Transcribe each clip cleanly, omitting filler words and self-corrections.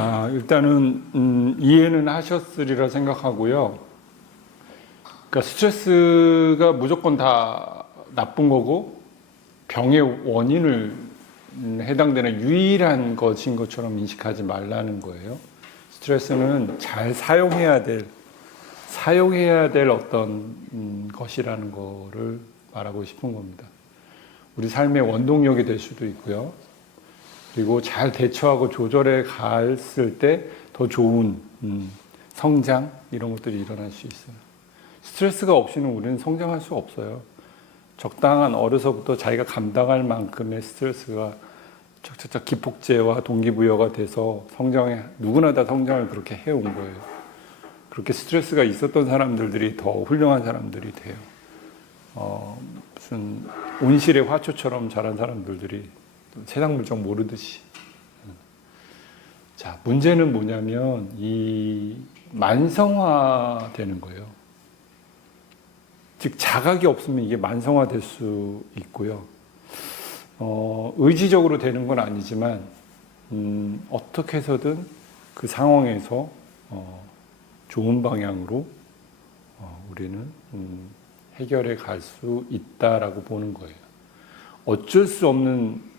자, 일단은 이해는 하셨으리라 생각하고요. 그러니까 스트레스가 무조건 다 나쁜 거고 병의 원인을 해당되는 유일한 것인 것처럼 인식하지 말라는 거예요. 스트레스는 잘 사용해야 될 어떤 것이라는 거를 말하고 싶은 겁니다. 우리 삶의 원동력이 될 수도 있고요. 그리고 잘 대처하고 조절해 갔을 때 더 좋은 성장 이런 것들이 일어날 수 있어요. 스트레스가 없이는 우리는 성장할 수 없어요. 적당한 어려서부터 자기가 감당할 만큼의 스트레스가 척척척 기폭제와 동기부여가 돼서 누구나 다 성장을 그렇게 해온 거예요. 그렇게 스트레스가 있었던 사람들이 더 훌륭한 사람들이 돼요. 무슨 온실의 화초처럼 자란 사람들이 세상 물정 모르듯이. 자, 문제는 뭐냐면 이 만성화되는 거예요. 즉 자각이 없으면 이게 만성화될 수 있고요. 의지적으로 되는 건 아니지만 어떻게 해서든 그 상황에서 좋은 방향으로 우리는 해결해 갈 수 있다라고 보는 거예요. 어쩔 수 없는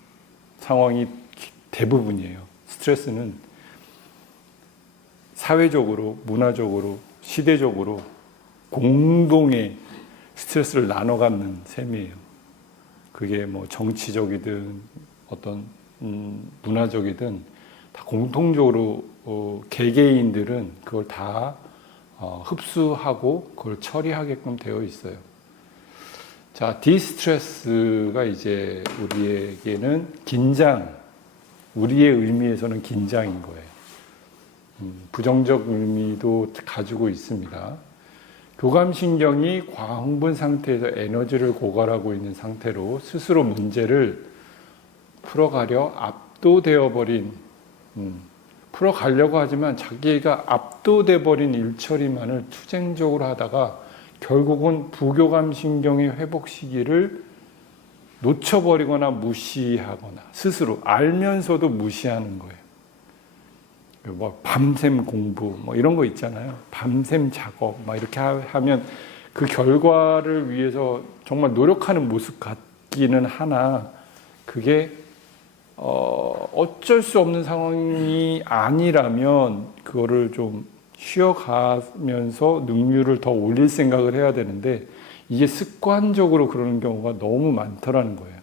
상황이 대부분이에요. 스트레스는 사회적으로, 문화적으로, 시대적으로 공동의 스트레스를 나눠 갖는 셈이에요. 그게 뭐 정치적이든 어떤 문화적이든 다 공통적으로 개개인들은 그걸 다 흡수하고 그걸 처리하게끔 되어 있어요. 자, 디스트레스가 이제 우리에게는 우리의 의미에서는 긴장인 거예요. 부정적 의미도 가지고 있습니다. 교감신경이 과흥분 상태에서 에너지를 고갈하고 있는 상태로 스스로 문제를 풀어가려 압도되어 버린, 풀어가려고 하지만 자기가 압도돼 버린 일처리만을 투쟁적으로 하다가 결국은 부교감신경의 회복 시기를 놓쳐버리거나 무시하거나 스스로 알면서도 무시하는 거예요. 뭐 밤샘 공부 뭐 이런 거 있잖아요. 밤샘 작업 막 이렇게 하면 그 결과를 위해서 정말 노력하는 모습 같기는 하나 그게 어쩔 수 없는 상황이 아니라면 그거를 좀 쉬어가면서 능률을 더 올릴 생각을 해야 되는데 이게 습관적으로 그러는 경우가 너무 많더라는 거예요.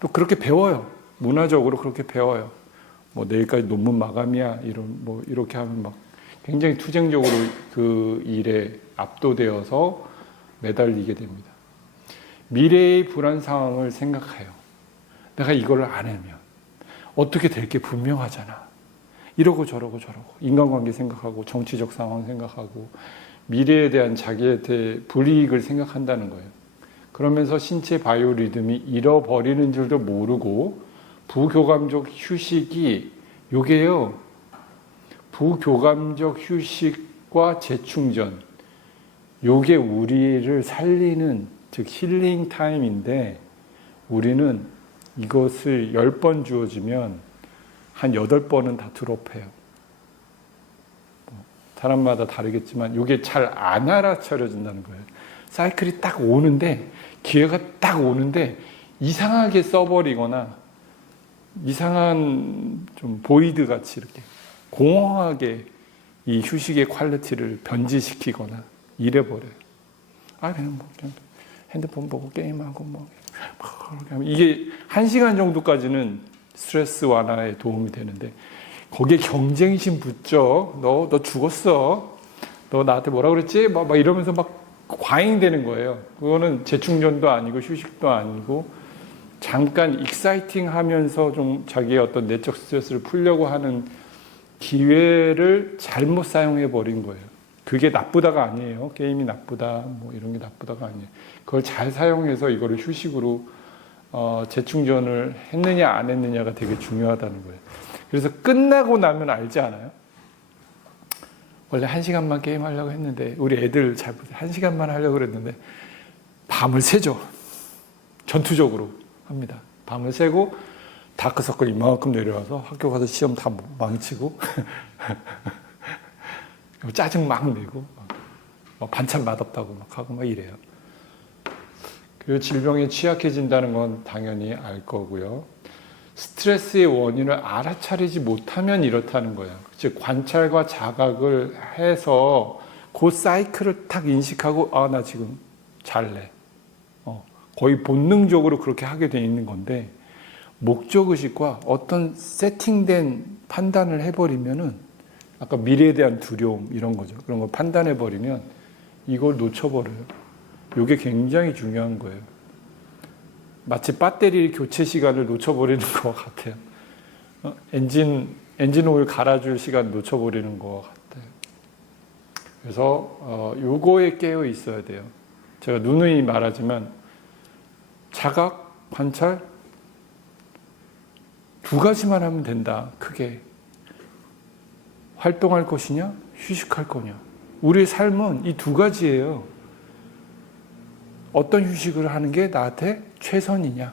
또 그렇게 배워요. 문화적으로 그렇게 배워요. 뭐 내일까지 논문 마감이야 이렇게 하면 막 굉장히 투쟁적으로 그 일에 압도되어서 매달리게 됩니다. 미래의 불안 상황을 생각해요. 내가 이걸 안 하면 어떻게 될 게 분명하잖아. 이러고 저러고 인간관계 생각하고 정치적 상황 생각하고 미래에 대한 자기에 대해 불이익을 생각한다는 거예요. 그러면서 신체 바이오 리듬이 잃어버리는 줄도 모르고 부교감적 휴식이 요게요. 부교감적 휴식과 재충전 요게 우리를 살리는 즉 힐링 타임인데 우리는 이것을 10번 주어지면 한 8번은 다 드롭해요. 사람마다 다르겠지만 이게 잘 안 알아차려진다는 거예요. 사이클이 딱 오는데 기회가 딱 오는데 이상하게 써버리거나 이상한 좀 보이드 같이 이렇게 공허하게 이 휴식의 퀄리티를 변질시키거나 이래버려요. 그냥 핸드폰 보고 게임하고 그렇게 하면 이게 1시간 정도까지는 스트레스 완화에 도움이 되는데 거기에 경쟁심 붙죠. 너 죽었어. 너 나한테 뭐라 그랬지? 막 이러면서 막 과잉되는 거예요. 그거는 재충전도 아니고 휴식도 아니고 잠깐 익사이팅 하면서 좀 자기의 어떤 내적 스트레스를 풀려고 하는 기회를 잘못 사용해 버린 거예요. 그게 나쁘다가 아니에요. 게임이 나쁘다, 뭐 이런 게 나쁘다가 아니에요. 그걸 잘 사용해서 이거를 휴식으로 재충전을 했느냐 안 했느냐가 되게 중요하다는 거예요. 그래서 끝나고 나면 알지 않아요? 원래 1시간만 게임하려고 했는데 우리 애들 잘 보세요. 1시간만 하려고 그랬는데 밤을 새죠. 전투적으로 합니다. 밤을 새고 다크서클 이만큼 내려와서 학교 가서 시험 다 망치고 짜증 막 내고 막 반찬 맛없다고 막 하고 막 이래요. 그리고 질병에 취약해진다는 건 당연히 알 거고요. 스트레스의 원인을 알아차리지 못하면 이렇다는 거예요. 즉 관찰과 자각을 해서 그 사이클을 딱 인식하고 아, 나 지금 잘래. 거의 본능적으로 그렇게 하게 돼 있는 건데 목적의식과 어떤 세팅된 판단을 해버리면은 아까 미래에 대한 두려움 이런 거죠. 그런 걸 판단해버리면 이걸 놓쳐버려요. 이게 굉장히 중요한 거예요. 마치 배터리 교체 시간을 놓쳐버리는 것 같아요. 엔진 오일 갈아줄 시간 놓쳐버리는 것 같아요. 그래서 요거에 깨어 있어야 돼요. 제가 누누이 말하지만 자각, 관찰 두 가지만 하면 된다. 크게. 활동할 것이냐, 휴식할 거냐. 우리의 삶은 이 두 가지예요. 어떤 휴식을 하는 게 나한테 최선이냐.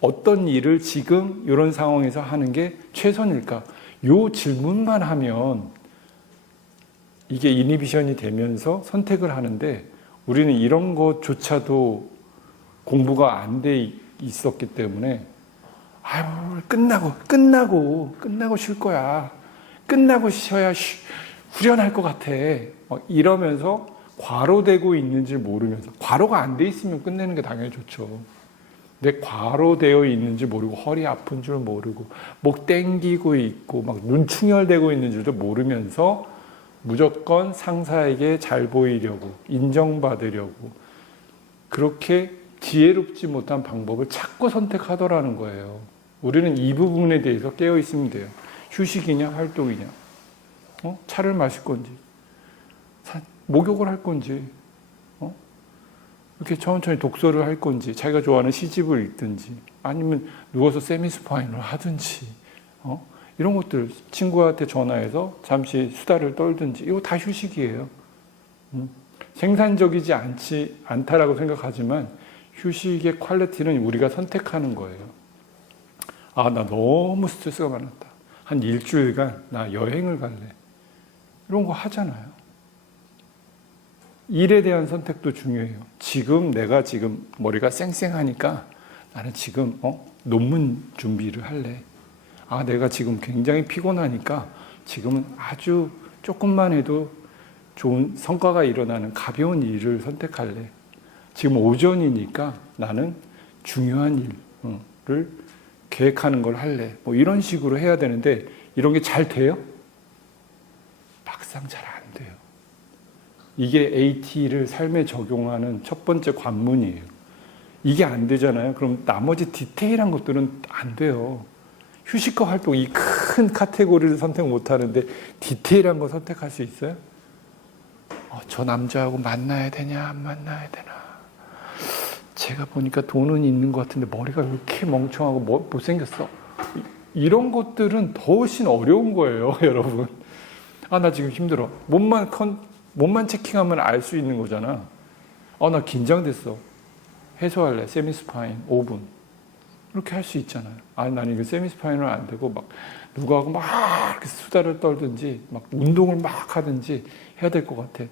어떤 일을 지금 이런 상황에서 하는 게 최선일까. 이 질문만 하면 이게 이니비션이 되면서 선택을 하는데 우리는 이런 것조차도 공부가 안 돼 있었기 때문에 아유, 끝나고 쉴 거야. 끝나고 쉬어야 후련할 것 같아. 이러면서 과로되고 있는지 모르면서 과로가 안 돼 있으면 끝내는 게 당연히 좋죠. 근데 과로되어 있는지 모르고 허리 아픈 줄 모르고 목 땡기고 있고 막 눈 충혈되고 있는 줄도 모르면서 무조건 상사에게 잘 보이려고 인정받으려고 그렇게 지혜롭지 못한 방법을 자꾸 선택하더라는 거예요. 우리는 이 부분에 대해서 깨어 있으면 돼요. 휴식이냐 활동이냐, 차를 마실 건지 목욕을 할 건지, 이렇게 천천히 독서를 할 건지, 자기가 좋아하는 시집을 읽든지, 아니면 누워서 세미스파인을 하든지, 이런 것들 친구한테 전화해서 잠시 수다를 떨든지, 이거 다 휴식이에요. 생산적이지 않다라고 생각하지만 휴식의 퀄리티는 우리가 선택하는 거예요. 아, 나 너무 스트레스가 많았다. 한 일주일간 나 여행을 갈래. 이런 거 하잖아요. 일에 대한 선택도 중요해요. 지금 내가 지금 머리가 쌩쌩하니까 나는 지금 논문 준비를 할래. 아, 내가 지금 굉장히 피곤하니까 지금은 아주 조금만 해도 좋은 성과가 일어나는 가벼운 일을 선택할래. 지금 오전이니까 나는 중요한 일을 계획하는 걸 할래. 뭐 이런 식으로 해야 되는데 이런 게 잘 돼요? 막상 잘 안 돼요. 이게 AT를 삶에 적용하는 첫 번째 관문이에요. 이게 안 되잖아요. 그럼 나머지 디테일한 것들은 안 돼요. 휴식과 활동 이 큰 카테고리를 선택 못 하는데 디테일한 거 선택할 수 있어요? 저 남자하고 만나야 되냐 안 만나야 되나. 제가 보니까 돈은 있는 것 같은데 머리가 왜 이렇게 멍청하고 못생겼어. 이런 것들은 더 훨씬 어려운 거예요. 여러분. 아, 나 지금 힘들어. 몸만 체킹하면 알 수 있는 거잖아. 나 긴장됐어. 해소할래. 세미스파인 5분. 이렇게 할 수 있잖아요. 아니, 나는 이거 세미스파인은 안 되고 막 누구하고 막 이렇게 수다를 떨든지 막 운동을 막 하든지 해야 될 것 같아.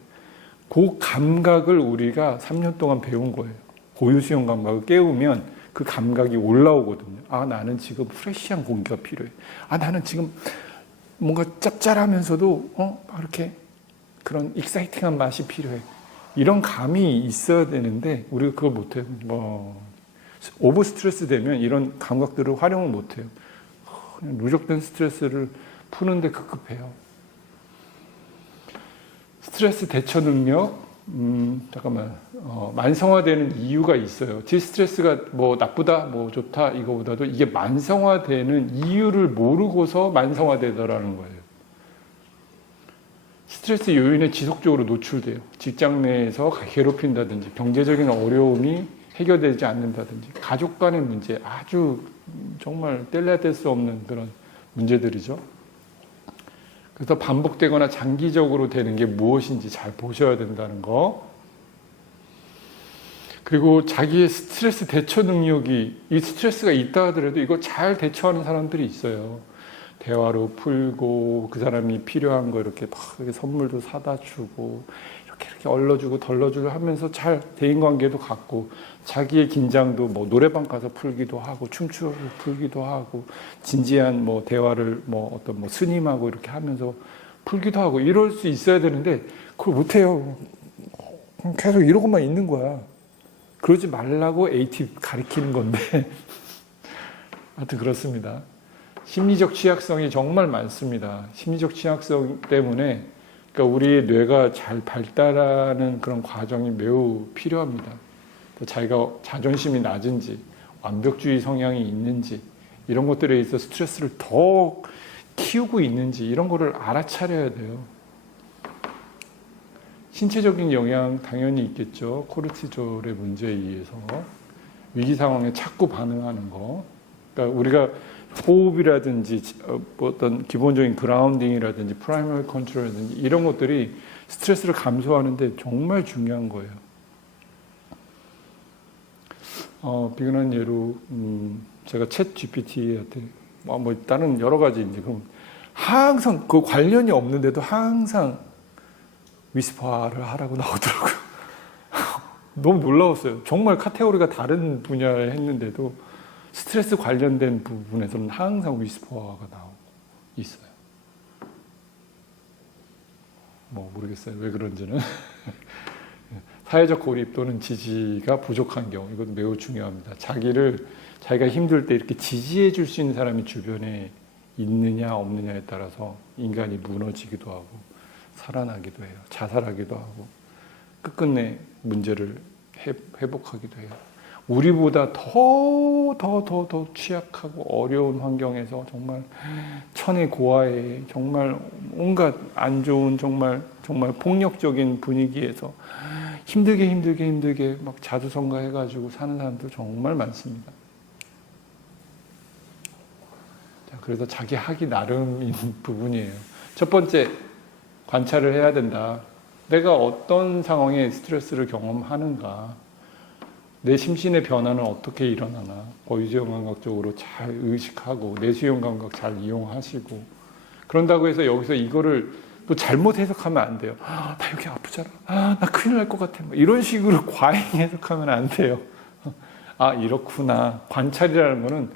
그 감각을 우리가 3년 동안 배운 거예요. 고유수용 감각을 깨우면 그 감각이 올라오거든요. 아, 나는 지금 프레시한 공기가 필요해. 아, 나는 지금 뭔가 짭짤하면서도 이렇게 그런 익사이팅한 맛이 필요해. 이런 감이 있어야 되는데 우리가 그걸 못해요. 오버 스트레스 되면 이런 감각들을 활용을 못해요. 그냥 누적된 스트레스를 푸는데 급급해요. 스트레스 대처 능력, 만성화되는 이유가 있어요. 디스트레스가 뭐 나쁘다, 뭐 좋다 이거보다도 이게 만성화되는 이유를 모르고서 만성화되더라는 거예요. 스트레스 요인에 지속적으로 노출돼요. 직장 내에서 괴롭힌다든지 경제적인 어려움이 해결되지 않는다든지 가족 간의 문제, 아주 정말 뗄래야 뗄 수 없는 그런 문제들이죠. 그래서 반복되거나 장기적으로 되는 게 무엇인지 잘 보셔야 된다는 거. 그리고 자기의 스트레스 대처 능력이, 이 스트레스가 있다 하더라도 이거 잘 대처하는 사람들이 있어요. 대화로 풀고, 그 사람이 필요한 거 이렇게 막 선물도 사다 주고, 이렇게 얼러주고 덜러주고 하면서 잘 대인관계도 갖고, 자기의 긴장도 뭐 노래방 가서 풀기도 하고, 춤추고 풀기도 하고, 진지한 뭐 대화를 뭐 어떤 뭐 스님하고 이렇게 하면서 풀기도 하고, 이럴 수 있어야 되는데 그걸 못해요. 계속 이러고만 있는 거야. 그러지 말라고 AT 가리키는 건데 하여튼 그렇습니다. 심리적 취약성이 정말 많습니다. 심리적 취약성 때문에 그러니까 우리의 뇌가 잘 발달하는 그런 과정이 매우 필요합니다. 또 자기가 자존심이 낮은지, 완벽주의 성향이 있는지, 이런 것들에 있어서 스트레스를 더 키우고 있는지, 이런 거를 알아차려야 돼요. 신체적인 영향 당연히 있겠죠. 코르티졸의 문제에 의해서 위기 상황에 자꾸 반응하는 거. 그러니까 우리가 호흡이라든지 어떤 기본적인 그라운딩이라든지 프라이머리 컨트롤이라든지 이런 것들이 스트레스를 감소하는데 정말 중요한 거예요. 비근한 예로 제가 챗 GPT한테 뭐 다른 여러 가지 이제 그럼 항상 그 관련이 없는데도 항상 위스퍼를 하라고 나오더라고요. 너무 놀라웠어요. 정말 카테고리가 다른 분야를 했는데도 스트레스 관련된 부분에서는 항상 위스퍼가 나오고 있어요. 뭐 모르겠어요. 왜 그런지는. 사회적 고립 또는 지지가 부족한 경우, 이것도 매우 중요합니다. 자기가 힘들 때 이렇게 지지해 줄 수 있는 사람이 주변에 있느냐 없느냐에 따라서 인간이 무너지기도 하고 살아나기도 해요. 자살하기도 하고 끝끝내 문제를 회복하기도 해요. 우리보다 더 취약하고 어려운 환경에서 정말 천의 고아에 정말 온갖 안 좋은 정말 폭력적인 분위기에서 힘들게 막 자수성가해가지고 사는 사람들 정말 많습니다. 자, 그래서 자기 하기 나름인 부분이에요. 첫 번째, 관찰을 해야 된다. 내가 어떤 상황에 스트레스를 경험하는가, 내 심신의 변화는 어떻게 일어나나, 보이지형 감각적으로 잘 의식하고 내수형 감각 잘 이용하시고, 그런다고 해서 여기서 이거를 또 잘못 해석하면 안 돼요. 나 여기 아프잖아. 나 큰일 날 것 같아. 이런 식으로 과잉 해석하면 안 돼요. 이렇구나. 관찰이라는 거는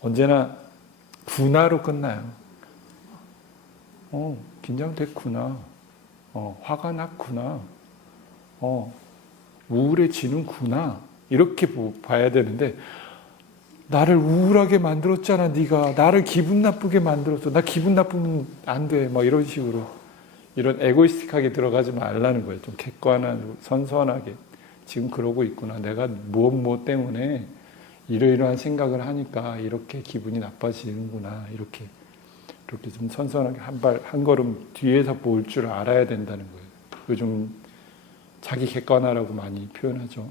언제나 구나로 끝나요. 긴장됐구나. 화가 났구나. 우울해지는구나. 이렇게 봐야 되는데, 나를 우울하게 만들었잖아. 네가 나를 기분 나쁘게 만들었어. 나 기분 나쁘면 안 돼. 막 이런 식으로, 이런 에고이스틱하게 들어가지 말라는 거예요. 좀 객관하고 선선하게 지금 그러고 있구나. 내가 무엇 때문에 이러이러한 생각을 하니까 이렇게 기분이 나빠지는구나. 이렇게 좀 선선하게 한 걸음 뒤에서 볼 줄 알아야 된다는 거예요. 요즘 자기 객관화라고 많이 표현하죠.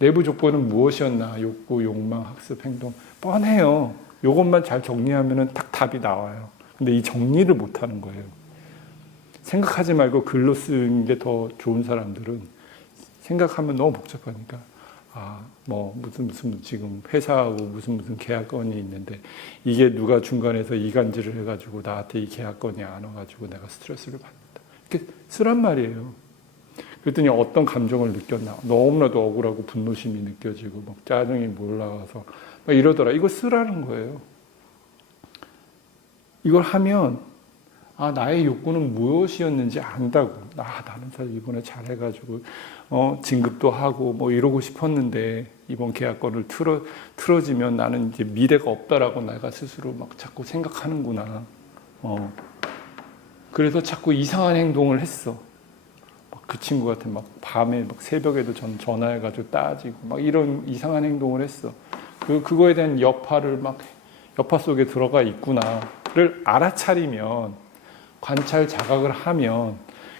내부 조건은 무엇이었나? 욕구, 욕망, 학습, 행동. 뻔해요. 이것만 잘 정리하면 딱 답이 나와요. 근데 이 정리를 못하는 거예요. 생각하지 말고 글로 쓰는 게 더 좋은 사람들은 생각하면 너무 복잡하니까 무슨 지금 회사하고 무슨 계약건이 있는데 이게 누가 중간에서 이간질을 해가지고 나한테 이 계약건이 안 와가지고 내가 스트레스를 받는다. 이렇게 쓰란 말이에요. 그랬더니 어떤 감정을 느꼈나? 너무나도 억울하고 분노심이 느껴지고 막 짜증이 몰라와서 막 이러더라. 이거 쓰라는 거예요. 이걸 하면 나의 욕구는 무엇이었는지 안다고. 나는 사실 이번에 잘해가지고 진급도 하고 뭐 이러고 싶었는데 이번 계약건을 틀어지면 나는 이제 미래가 없다라고 내가 스스로 막 자꾸 생각하는구나. 그래서 자꾸 이상한 행동을 했어. 그 친구한테 막 밤에 막 새벽에도 전화해가지고 따지고 막 이런 이상한 행동을 했어. 그거에 대한 여파 속에 들어가 있구나를 알아차리면, 관찰 자각을 하면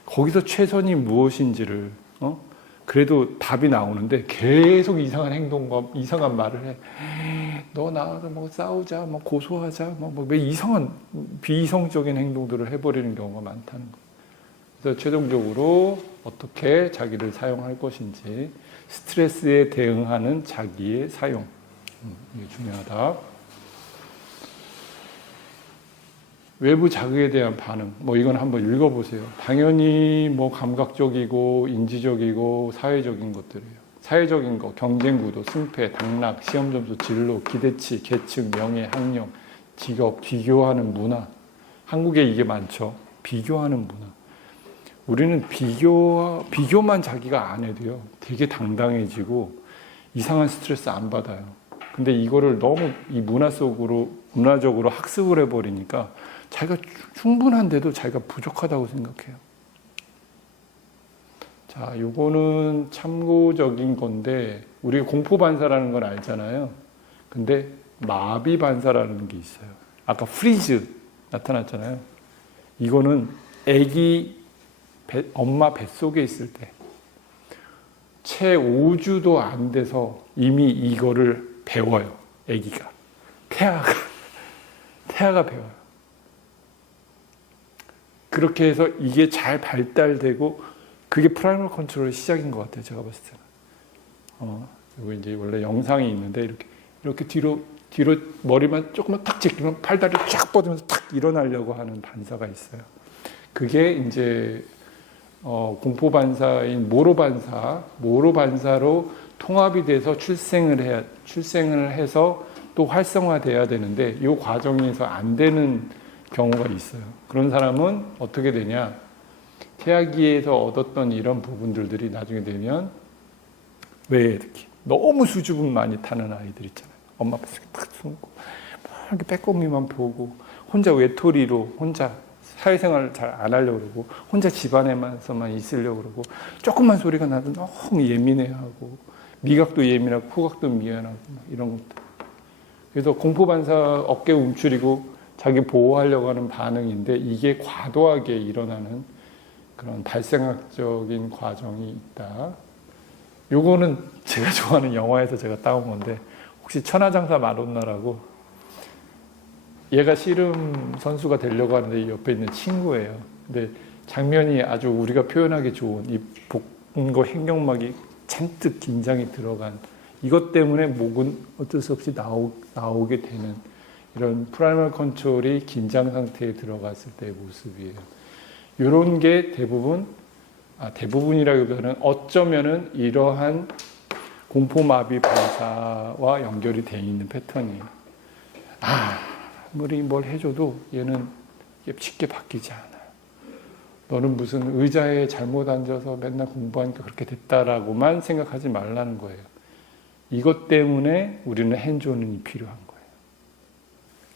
거기서 최선이 무엇인지를 그래도 답이 나오는데 계속 이상한 행동과 이상한 말을 해. 너 나와서 뭐 싸우자, 뭐 고소하자, 왜 이상한 비이성적인 행동들을 해버리는 경우가 많다는 거예요. 그래서 최종적으로 어떻게 자기를 사용할 것인지, 스트레스에 대응하는 자기의 사용. 이게 중요하다. 외부 자극에 대한 반응. 뭐 이건 한번 읽어보세요. 당연히 뭐 감각적이고 인지적이고 사회적인 것들이에요. 사회적인 거, 경쟁 구도, 승패, 당락, 시험 점수, 진로, 기대치, 계층, 명예, 학력, 직업, 비교하는 문화. 한국에 이게 많죠. 비교하는 문화. 우리는 비교만 자기가 안 해도요, 되게 당당해지고 이상한 스트레스 안 받아요. 근데 이거를 너무 이 문화적으로 학습을 해버리니까 자기가 충분한데도 자기가 부족하다고 생각해요. 자, 요거는 참고적인 건데, 우리가 공포 반사라는 걸 알잖아요. 근데 마비 반사라는 게 있어요. 아까 프리즈 나타났잖아요. 이거는 엄마 뱃속에 있을 때, 채 5주도 안 돼서 이미 이거를 배워요. 아기가. 태아가 배워요. 그렇게 해서 이게 잘 발달되고, 그게 프라이멀 컨트롤의 시작인 것 같아요. 제가 봤을 때는. 그리고 이제 원래 영상이 있는데, 이렇게 뒤로 머리만 조금만 탁 제끼면 팔다리를 쫙 뻗으면서 탁 일어나려고 하는 반사가 있어요. 그게 이제 공포 반사인 모로 반사로 통합이 돼서 출생을 해서 또 활성화돼야 되는데, 이 과정에서 안 되는 경우가 있어요. 그런 사람은 어떻게 되냐? 태아기에서 얻었던 이런 부분들이 나중에 되면, 왜 이렇게 너무 수줍음 많이 타는 아이들 있잖아요. 엄마 뱃속에 탁 숨고 이렇게 빼꼼히만 보고 혼자 외톨이로 혼자 사회생활을 잘 안 하려고 그러고 혼자 집안에서만 있으려고 그러고 조금만 소리가 나도 너무 예민해하고 미각도 예민하고 후각도 미안하고 이런 것들. 그래서 공포반사 어깨 움츠리고 자기 보호하려고 하는 반응인데, 이게 과도하게 일어나는 그런 발생학적인 과정이 있다. 요거는 제가 좋아하는 영화에서 제가 따온 건데, 혹시 천하장사 마돈나라고, 얘가 씨름 선수가 되려고 하는데 옆에 있는 친구예요. 근데 장면이 아주 우리가 표현하기 좋은 이 복근과 횡격막이 잔뜩 긴장이 들어간, 이것 때문에 목은 어쩔 수 없이 나오게 되는 이런 프라이멀 컨트롤이 긴장 상태에 들어갔을 때의 모습이에요. 이런 게 대부분이라기보다는 어쩌면은 이러한 공포마비 반사와 연결이 되어 있는 패턴이에요. 아무리 뭘 해줘도 얘는 쉽게 바뀌지 않아요. 너는 무슨 의자에 잘못 앉아서 맨날 공부하니까 그렇게 됐다라고만 생각하지 말라는 거예요. 이것 때문에 우리는 핸즈온이 필요한 거예요.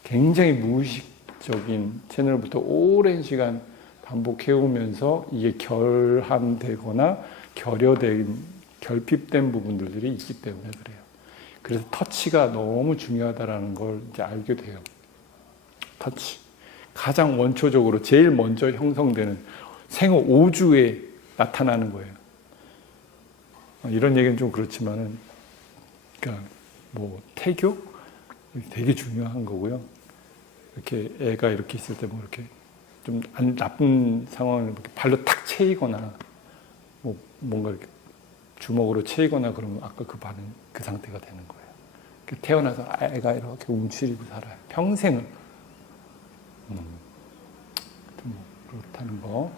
굉장히 무의식적인 채널부터 오랜 시간 반복해오면서 이게 결함되거나 결핍된 부분들이 있기 때문에 그래요. 그래서 터치가 너무 중요하다는 걸 이제 알게 돼요. 터치. 가장 원초적으로 제일 먼저 형성되는 생후 5주에 나타나는 거예요. 이런 얘기는 좀 그렇지만은, 그러니까 뭐 태교 되게 중요한 거고요. 이렇게 애가 이렇게 있을 때 뭐 이렇게 좀 나쁜 상황을 이렇게 발로 탁 채이거나 뭐 뭔가 이렇게 주먹으로 채이거나 그러면 아까 그 상태가 되는 거예요. 태어나서 애가 이렇게 움츠리고 살아요. 평생을. 그렇다는 거.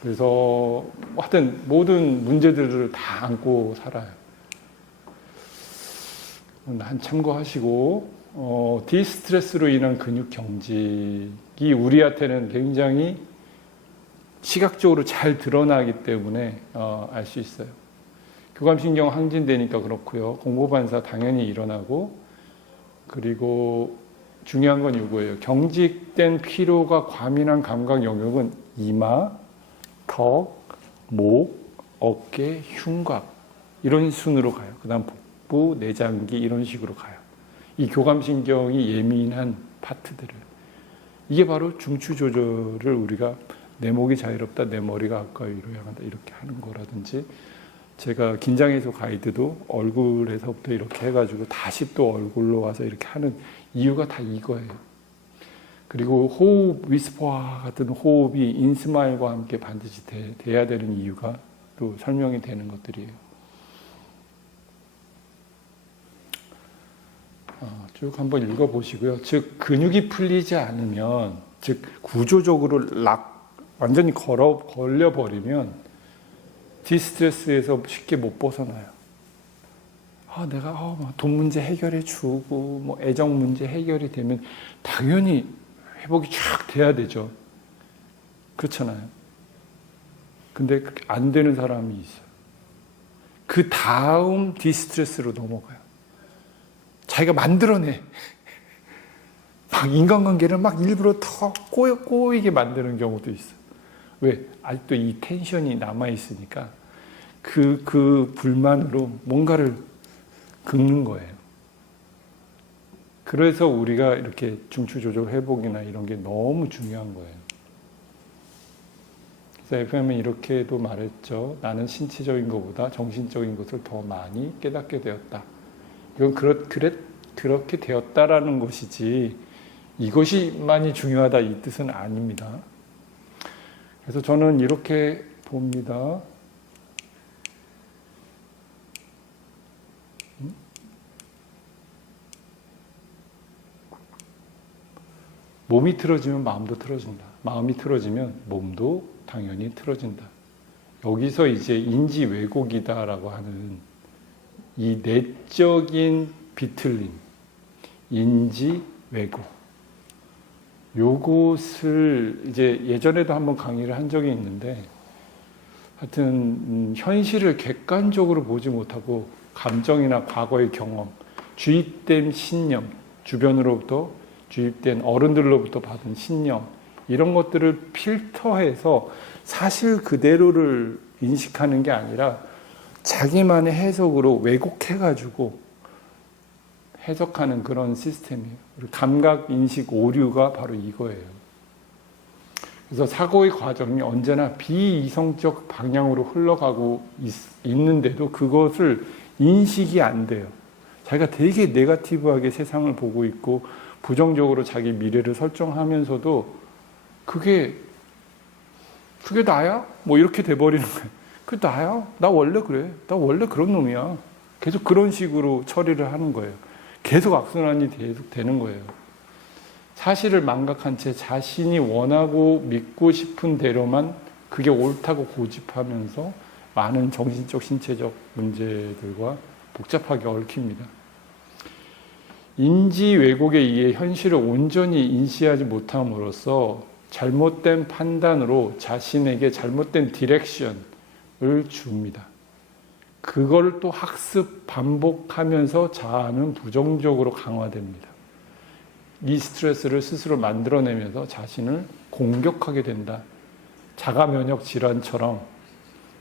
그래서 하여튼 모든 문제들을 다 안고 살아요. 한 참고하시고, 디스트레스로 인한 근육 경직이 우리한테는 굉장히 시각적으로 잘 드러나기 때문에 알 수 있어요. 교감신경 항진되니까 그렇고요. 공포반사 당연히 일어나고, 그리고 중요한 건 이거예요. 경직된 피로가 과민한 감각 영역은 이마, 턱, 목, 어깨, 흉곽 이런 순으로 가요. 그 다음 복부, 내장기 이런 식으로 가요. 이 교감신경이 예민한 파트들을. 이게 바로 중추 조절을 우리가 내 목이 자유롭다, 내 머리가 가까이 위로 향한다 이렇게 하는 거라든지, 제가 긴장해소 가이드도 얼굴에서부터 이렇게 해가지고 다시 또 얼굴로 와서 이렇게 하는 이유가 다 이거예요. 그리고 호흡, 위스퍼와 같은 호흡이 인스마일과 함께 반드시 돼야 되는 이유가 또 설명이 되는 것들이에요. 쭉 한번 읽어보시고요. 즉 근육이 풀리지 않으면, 즉 구조적으로 완전히 걸려버리면 디스트레스에서 쉽게 못 벗어나요. 내가 돈 문제 해결해 주고 뭐 애정 문제 해결이 되면 당연히 회복이 쫙 돼야 되죠. 그렇잖아요. 근데 안 되는 사람이 있어요. 그 다음 디스트레스로 넘어가요. 자기가 만들어내. 막 인간관계를 막 일부러 더 꼬이게 만드는 경우도 있어요. 왜? 아직도 이 텐션이 남아있으니까 그 불만으로 뭔가를 긁는 거예요. 그래서 우리가 이렇게 중추조절 회복이나 이런 게 너무 중요한 거예요. 그래서 FM은 이렇게도 말했죠. 나는 신체적인 것보다 정신적인 것을 더 많이 깨닫게 되었다. 이건 그렇게 되었다라는 것이지 이것이만이 중요하다 이 뜻은 아닙니다. 그래서 저는 이렇게 봅니다. 몸이 틀어지면 마음도 틀어진다. 마음이 틀어지면 몸도 당연히 틀어진다. 여기서 이제 인지 왜곡이다라고 하는 이 내적인 비틀림, 인지 왜곡. 요것을 이제 예전에도 한번 강의를 한 적이 있는데, 하여튼 현실을 객관적으로 보지 못하고 감정이나 과거의 경험, 주입된 신념, 주변으로부터 주입된 어른들로부터 받은 신념, 이런 것들을 필터해서 사실 그대로를 인식하는 게 아니라 자기만의 해석으로 왜곡해가지고 해석하는 그런 시스템이에요. 감각 인식 오류가 바로 이거예요. 그래서 사고의 과정이 언제나 비이성적 방향으로 흘러가고 있는데도 그것을 인식이 안 돼요. 자기가 되게 네거티브하게 세상을 보고 있고 부정적으로 자기 미래를 설정하면서도 그게 나야? 뭐 이렇게 돼버리는 거예요. 그게 나야? 나 원래 그래. 나 원래 그런 놈이야. 계속 그런 식으로 처리를 하는 거예요. 계속 악순환이 계속 되는 거예요. 사실을 망각한 채 자신이 원하고 믿고 싶은 대로만 그게 옳다고 고집하면서 많은 정신적, 신체적 문제들과 복잡하게 얽힙니다. 인지 왜곡에 의해 현실을 온전히 인지하지 못함으로써 잘못된 판단으로 자신에게 잘못된 디렉션을 줍니다. 그걸 또 학습, 반복하면서 자아는 부정적으로 강화됩니다. 이 스트레스를 스스로 만들어내면서 자신을 공격하게 된다. 자가 면역 질환처럼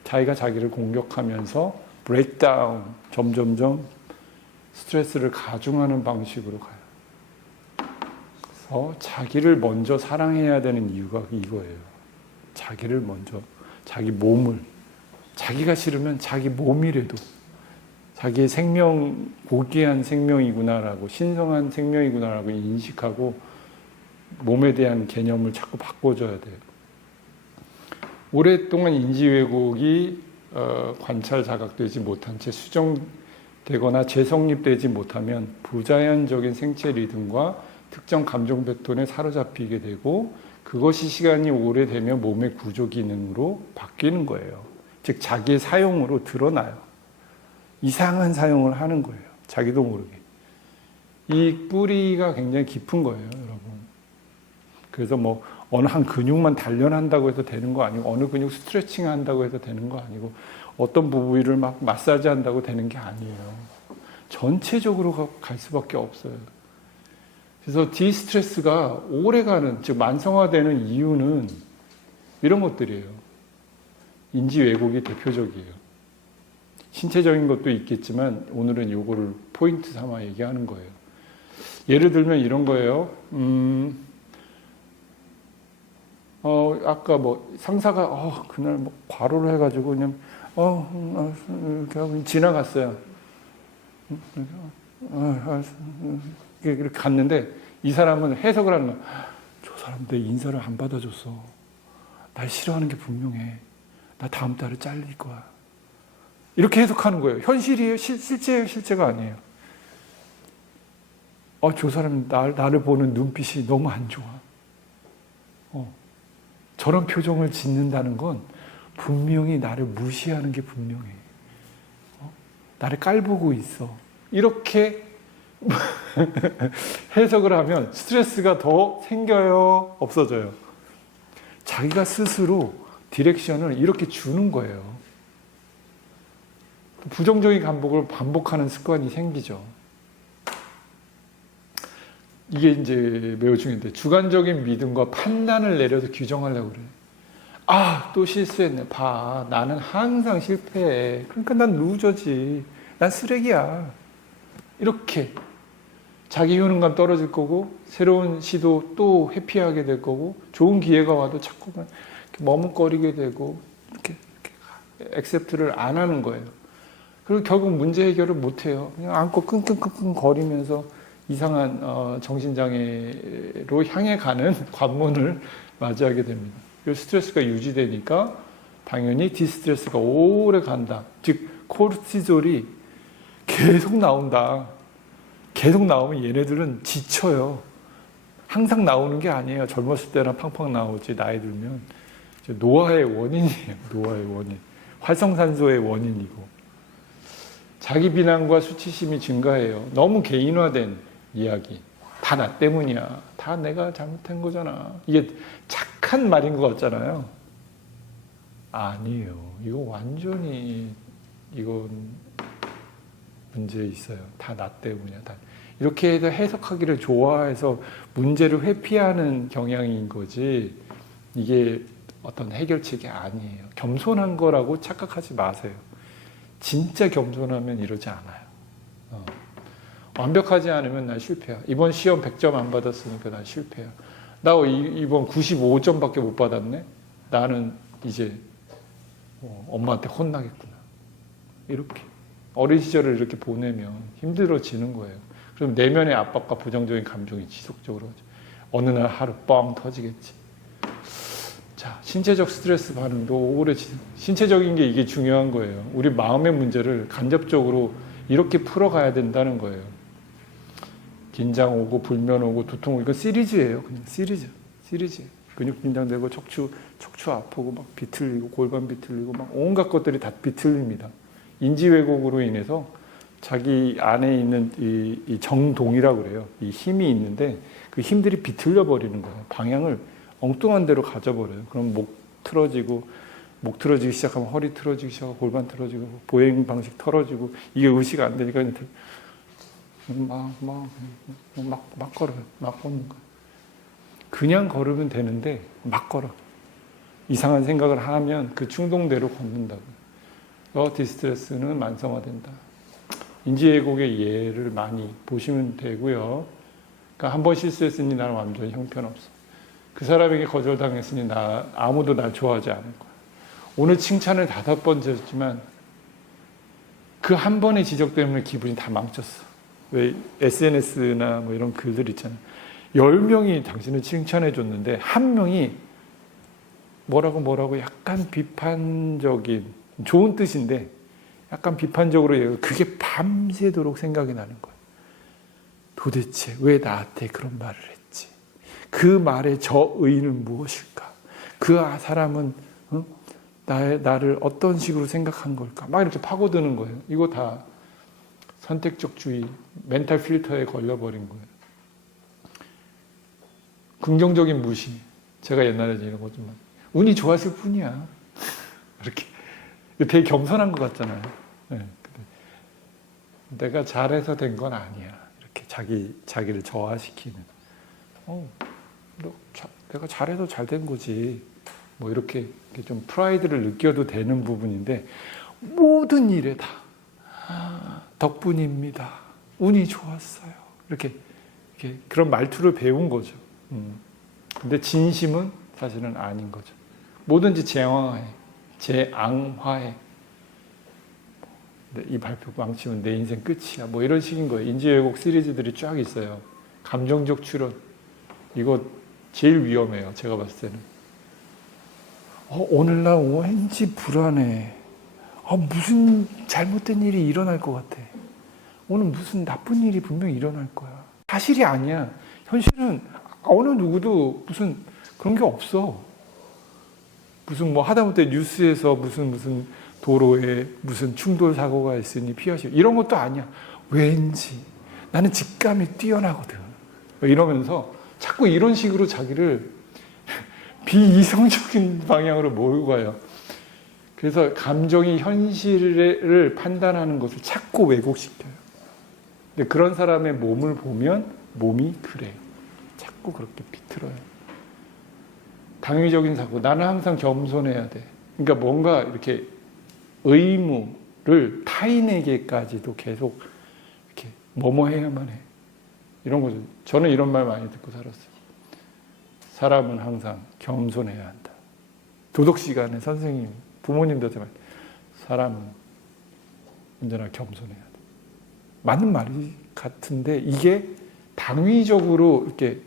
자기가 자기를 공격하면서 브레이크다운, 점점점 스트레스를 가중하는 방식으로 가요. 그래서 자기를 먼저 사랑해야 되는 이유가 이거예요. 자기를 먼저, 자기 몸을, 자기가 싫으면 자기 몸이라도 자기의 생명, 고귀한 생명이구나라고, 신성한 생명이구나라고 인식하고 몸에 대한 개념을 자꾸 바꿔줘야 돼요. 오랫동안 인지 왜곡이 관찰 자각되지 못한 채 수정되거나 재성립되지 못하면 부자연적인 생체 리듬과 특정 감정 패턴에 사로잡히게 되고 그것이 시간이 오래되면 몸의 구조 기능으로 바뀌는 거예요. 즉 자기의 사용으로 드러나요. 이상한 사용을 하는 거예요. 자기도 모르게. 이 뿌리가 굉장히 깊은 거예요, 여러분. 그래서 뭐 어느 한 근육만 단련한다고 해서 되는 거 아니고 어느 근육 스트레칭 한다고 해서 되는 거 아니고 어떤 부위를 막 마사지 한다고 되는 게 아니에요. 전체적으로 갈 수밖에 없어요. 그래서 디스트레스가 오래가는, 즉 만성화되는 이유는 이런 것들이에요. 인지 왜곡이 대표적이에요. 신체적인 것도 있겠지만 오늘은 요거를 포인트 삼아 얘기하는 거예요. 예를 들면 이런 거예요. 아까 뭐 상사가 그날 뭐 과로를 해가지고 그냥 이렇게 하고 지나갔어요. 이렇게 갔는데 이 사람은 해석을 하는 거야. 저 사람 내 인사를 안 받아줬어. 날 싫어하는 게 분명해. 나 다음 달에 잘릴 거야. 이렇게 해석하는 거예요. 현실이에요? 실제가 아니에요. 저 사람 나를 보는 눈빛이 너무 안 좋아. 저런 표정을 짓는다는 건 분명히 나를 무시하는 게 분명해. 나를 깔보고 있어. 이렇게 해석을 하면 스트레스가 더 생겨요? 없어져요? 자기가 스스로 디렉션을 이렇게 주는 거예요. 부정적인 감독을 반복하는 습관이 생기죠. 이게 이제 매우 중요한데, 주관적인 믿음과 판단을 내려서 규정하려고 그래. 또 실수했네. 봐, 나는 항상 실패해. 그러니까 난 루저지. 난 쓰레기야. 이렇게 자기 효능감 떨어질 거고, 새로운 시도 또 회피하게 될 거고, 좋은 기회가 와도 자꾸만 머뭇거리게 되고, 이렇게 액셉트를 안 하는 거예요. 그리고 결국 문제 해결을 못 해요. 그냥 안고 끙끙끙끙 거리면서 이상한 정신장애로 향해 가는 관문을 맞이하게 됩니다. 그리고 스트레스가 유지되니까 당연히 디스트레스가 오래 간다. 즉 코르티졸이 계속 나온다. 계속 나오면 얘네들은 지쳐요. 항상 나오는 게 아니에요. 젊었을 때나 팡팡 나오지, 나이 들면. 노화의 원인이에요. 노화의 원인. 활성산소의 원인이고. 자기 비난과 수치심이 증가해요. 너무 개인화된 이야기. 다 나 때문이야. 다 내가 잘못한 거잖아. 이게 착한 말인 것 같잖아요. 아니에요. 이거 완전히, 이건 문제 있어요. 다 나 때문이야. 이렇게 해서 해석하기를 좋아해서 문제를 회피하는 경향인 거지, 이게 어떤 해결책이 아니에요. 겸손한 거라고 착각하지 마세요. 진짜 겸손하면 이러지 않아요. 완벽하지 않으면 난 실패야. 이번 시험 100점 안 받았으니까 난 실패야. 나 이번 95점밖에 못 받았네? 나는 이제 엄마한테 혼나겠구나. 이렇게. 어린 시절을 이렇게 보내면 힘들어지는 거예요. 그럼 내면의 압박과 부정적인 감정이 지속적으로 하죠. 어느 날 하루 뻥 터지겠지. 자, 신체적 스트레스 반응도 오래 신체적인 게 이게 중요한 거예요. 우리 마음의 문제를 간접적으로 이렇게 풀어가야 된다는 거예요. 긴장 오고 불면 오고 두통 오고, 이거 시리즈예요. 그냥 시리즈. 근육 긴장되고 척추 아프고 막 비틀리고 골반 비틀리고 막 온갖 것들이 다 비틀립니다. 인지 왜곡으로 인해서 자기 안에 있는 이 정동이라고 그래요. 이 힘이 있는데 그 힘들이 비틀려 버리는 거예요. 방향을 엉뚱한 데로 가져버려요. 그럼 목 틀어지기 시작하면 허리 틀어지기 시작하고 골반 틀어지고 보행 방식 틀어지고, 이게 의식 안 되니까 막 걸어요. 막 걷는 거예요. 그냥 걸으면 되는데 막 걸어. 이상한 생각을 하면 그 충동대로 걷는다고요. 디스트레스는 만성화된다. 인지왜곡의 예를 많이 보시면 되고요. 그러니까 한 번 실수했으니 나는 완전히 형편없어. 그 사람에게 거절당했으니 아무도 날 좋아하지 않을 거야. 오늘 칭찬을 5번 했지만 그 한 번의 지적 때문에 기분이 다 망쳤어. 왜 SNS나 뭐 이런 글들 있잖아요. 10명이 당신을 칭찬해 줬는데 한 명이 뭐라고 약간 비판적인, 좋은 뜻인데 약간 비판적으로 얘기하고, 그게 밤새도록 생각이 나는 거예요. 도대체 왜 나한테 그런 말을 했지? 그 말의 저의는 무엇일까? 그 사람은 나를 어떤 식으로 생각한 걸까? 막 이렇게 파고드는 거예요. 이거 다 선택적주의, 멘탈 필터에 걸려버린 거예요. 긍정적인 무시. 제가 옛날에 이런 거지만 운이 좋았을 뿐이야. 이렇게 되게 겸손한 것 같잖아요. 네. 내가 잘해서 된 건 아니야. 이렇게 자기를 저하시키는. 내가 잘해서 잘 된 거지. 뭐 이렇게 좀 프라이드를 느껴도 되는 부분인데, 모든 일에 다 덕분입니다. 운이 좋았어요. 이렇게 그런 말투를 배운 거죠. 근데 진심은 사실은 아닌 거죠. 뭐든지 재앙화해. 이 발표 망치면 내 인생 끝이야. 뭐 이런 식인 거예요. 인지왜곡 시리즈들이 쫙 있어요. 감정적 출현. 이거 제일 위험해요. 제가 봤을 때는. 오늘 나 왠지 불안해. 무슨 잘못된 일이 일어날 것 같아. 오늘 무슨 나쁜 일이 분명히 일어날 거야. 사실이 아니야. 현실은 어느 누구도 무슨 그런 게 없어. 무슨 뭐 하다못해 뉴스에서 무슨 도로에 무슨 충돌 사고가 있으니 피하시오. 이런 것도 아니야. 왠지 나는 직감이 뛰어나거든. 이러면서 자꾸 이런 식으로 자기를 비이성적인 방향으로 몰고 가요. 그래서 감정이 현실을 판단하는 것을 자꾸 왜곡시켜요. 근데 그런 사람의 몸을 보면 몸이 그래요. 자꾸 그렇게 비틀어요. 당위적인 사고. 나는 항상 겸손해야 돼. 그러니까 뭔가 이렇게 의무를 타인에게까지도 계속 이렇게 뭐뭐 해야만 해. 이런 거죠. 저는 이런 말 많이 듣고 살았어요. 사람은 항상 겸손해야 한다. 도덕 시간에 선생님, 부모님들한테 말, 사람은 언제나 겸손해야 돼. 맞는 말이 같은데 이게 당위적으로 이렇게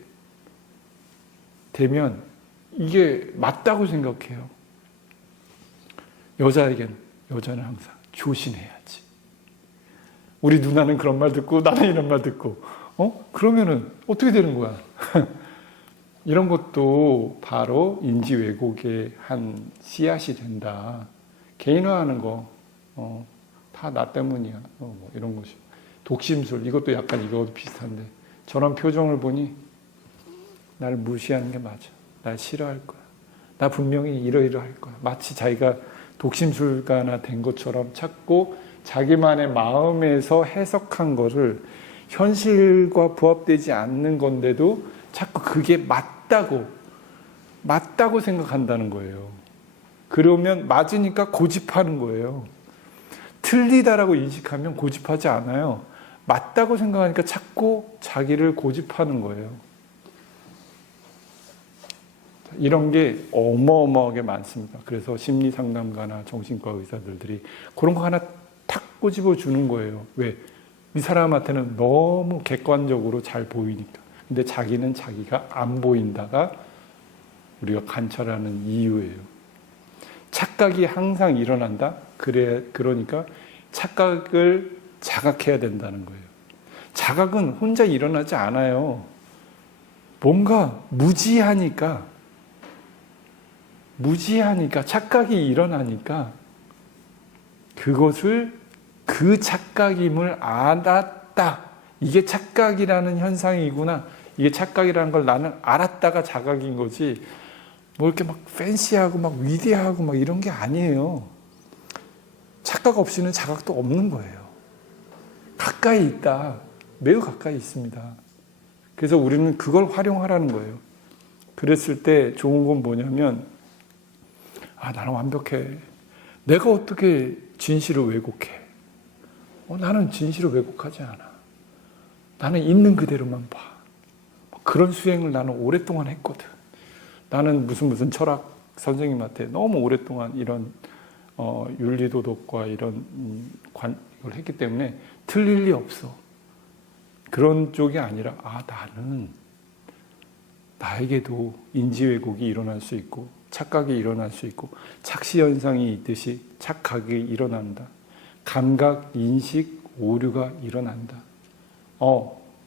되면 이게 맞다고 생각해요. 여자는 항상 조심해야지. 우리 누나는 그런 말 듣고 나는 이런 말 듣고 그러면은 어떻게 되는 거야? 이런 것도 바로 인지 왜곡의 한 씨앗이 된다. 개인화하는 거 다 나 때문이야. 뭐 이런 것이. 독심술 이것도 약간 이거도 비슷한데 저런 표정을 보니 나를 무시하는 게 맞아. 날 싫어할 거야. 나 분명히 이러이러할 거야. 마치 자기가 독심술가나 된 것처럼 찾고 자기만의 마음에서 해석한 것을 현실과 부합되지 않는 건데도 자꾸 그게 맞다고 생각한다는 거예요. 그러면 맞으니까 고집하는 거예요. 틀리다라고 인식하면 고집하지 않아요. 맞다고 생각하니까 자꾸 자기를 고집하는 거예요. 이런 게 어마어마하게 많습니다. 그래서 심리상담가나 정신과 의사들이 그런 거 하나 탁 꼬집어 주는 거예요. 왜? 이 사람한테는 너무 객관적으로 잘 보이니까. 근데 자기는 자기가 안 보인다가 우리가 관찰하는 이유예요. 착각이 항상 일어난다? 그러니까 착각을 자각해야 된다는 거예요. 자각은 혼자 일어나지 않아요. 뭔가 무지하니까 착각이 일어나니까 그것을 그 착각임을 알았다. 이게 착각이라는 현상이구나. 이게 착각이라는 걸 나는 알았다가 자각인 거지. 뭐 이렇게 막 팬시하고 막 위대하고 막 이런 게 아니에요. 착각 없이는 자각도 없는 거예요. 가까이 있다. 매우 가까이 있습니다. 그래서 우리는 그걸 활용하라는 거예요. 그랬을 때 좋은 건 뭐냐면 나는 완벽해. 내가 어떻게 진실을 왜곡해? 나는 진실을 왜곡하지 않아. 나는 있는 그대로만 봐. 그런 수행을 나는 오랫동안 했거든. 나는 무슨 철학 선생님한테 너무 오랫동안 이런 윤리도덕과 이런 걸 했기 때문에 틀릴 리 없어. 그런 쪽이 아니라 나는 나에게도 인지 왜곡이 일어날 수 있고 착각이 일어날 수 있고 착시현상이 있듯이 착각이 일어난다. 감각, 인식, 오류가 일어난다.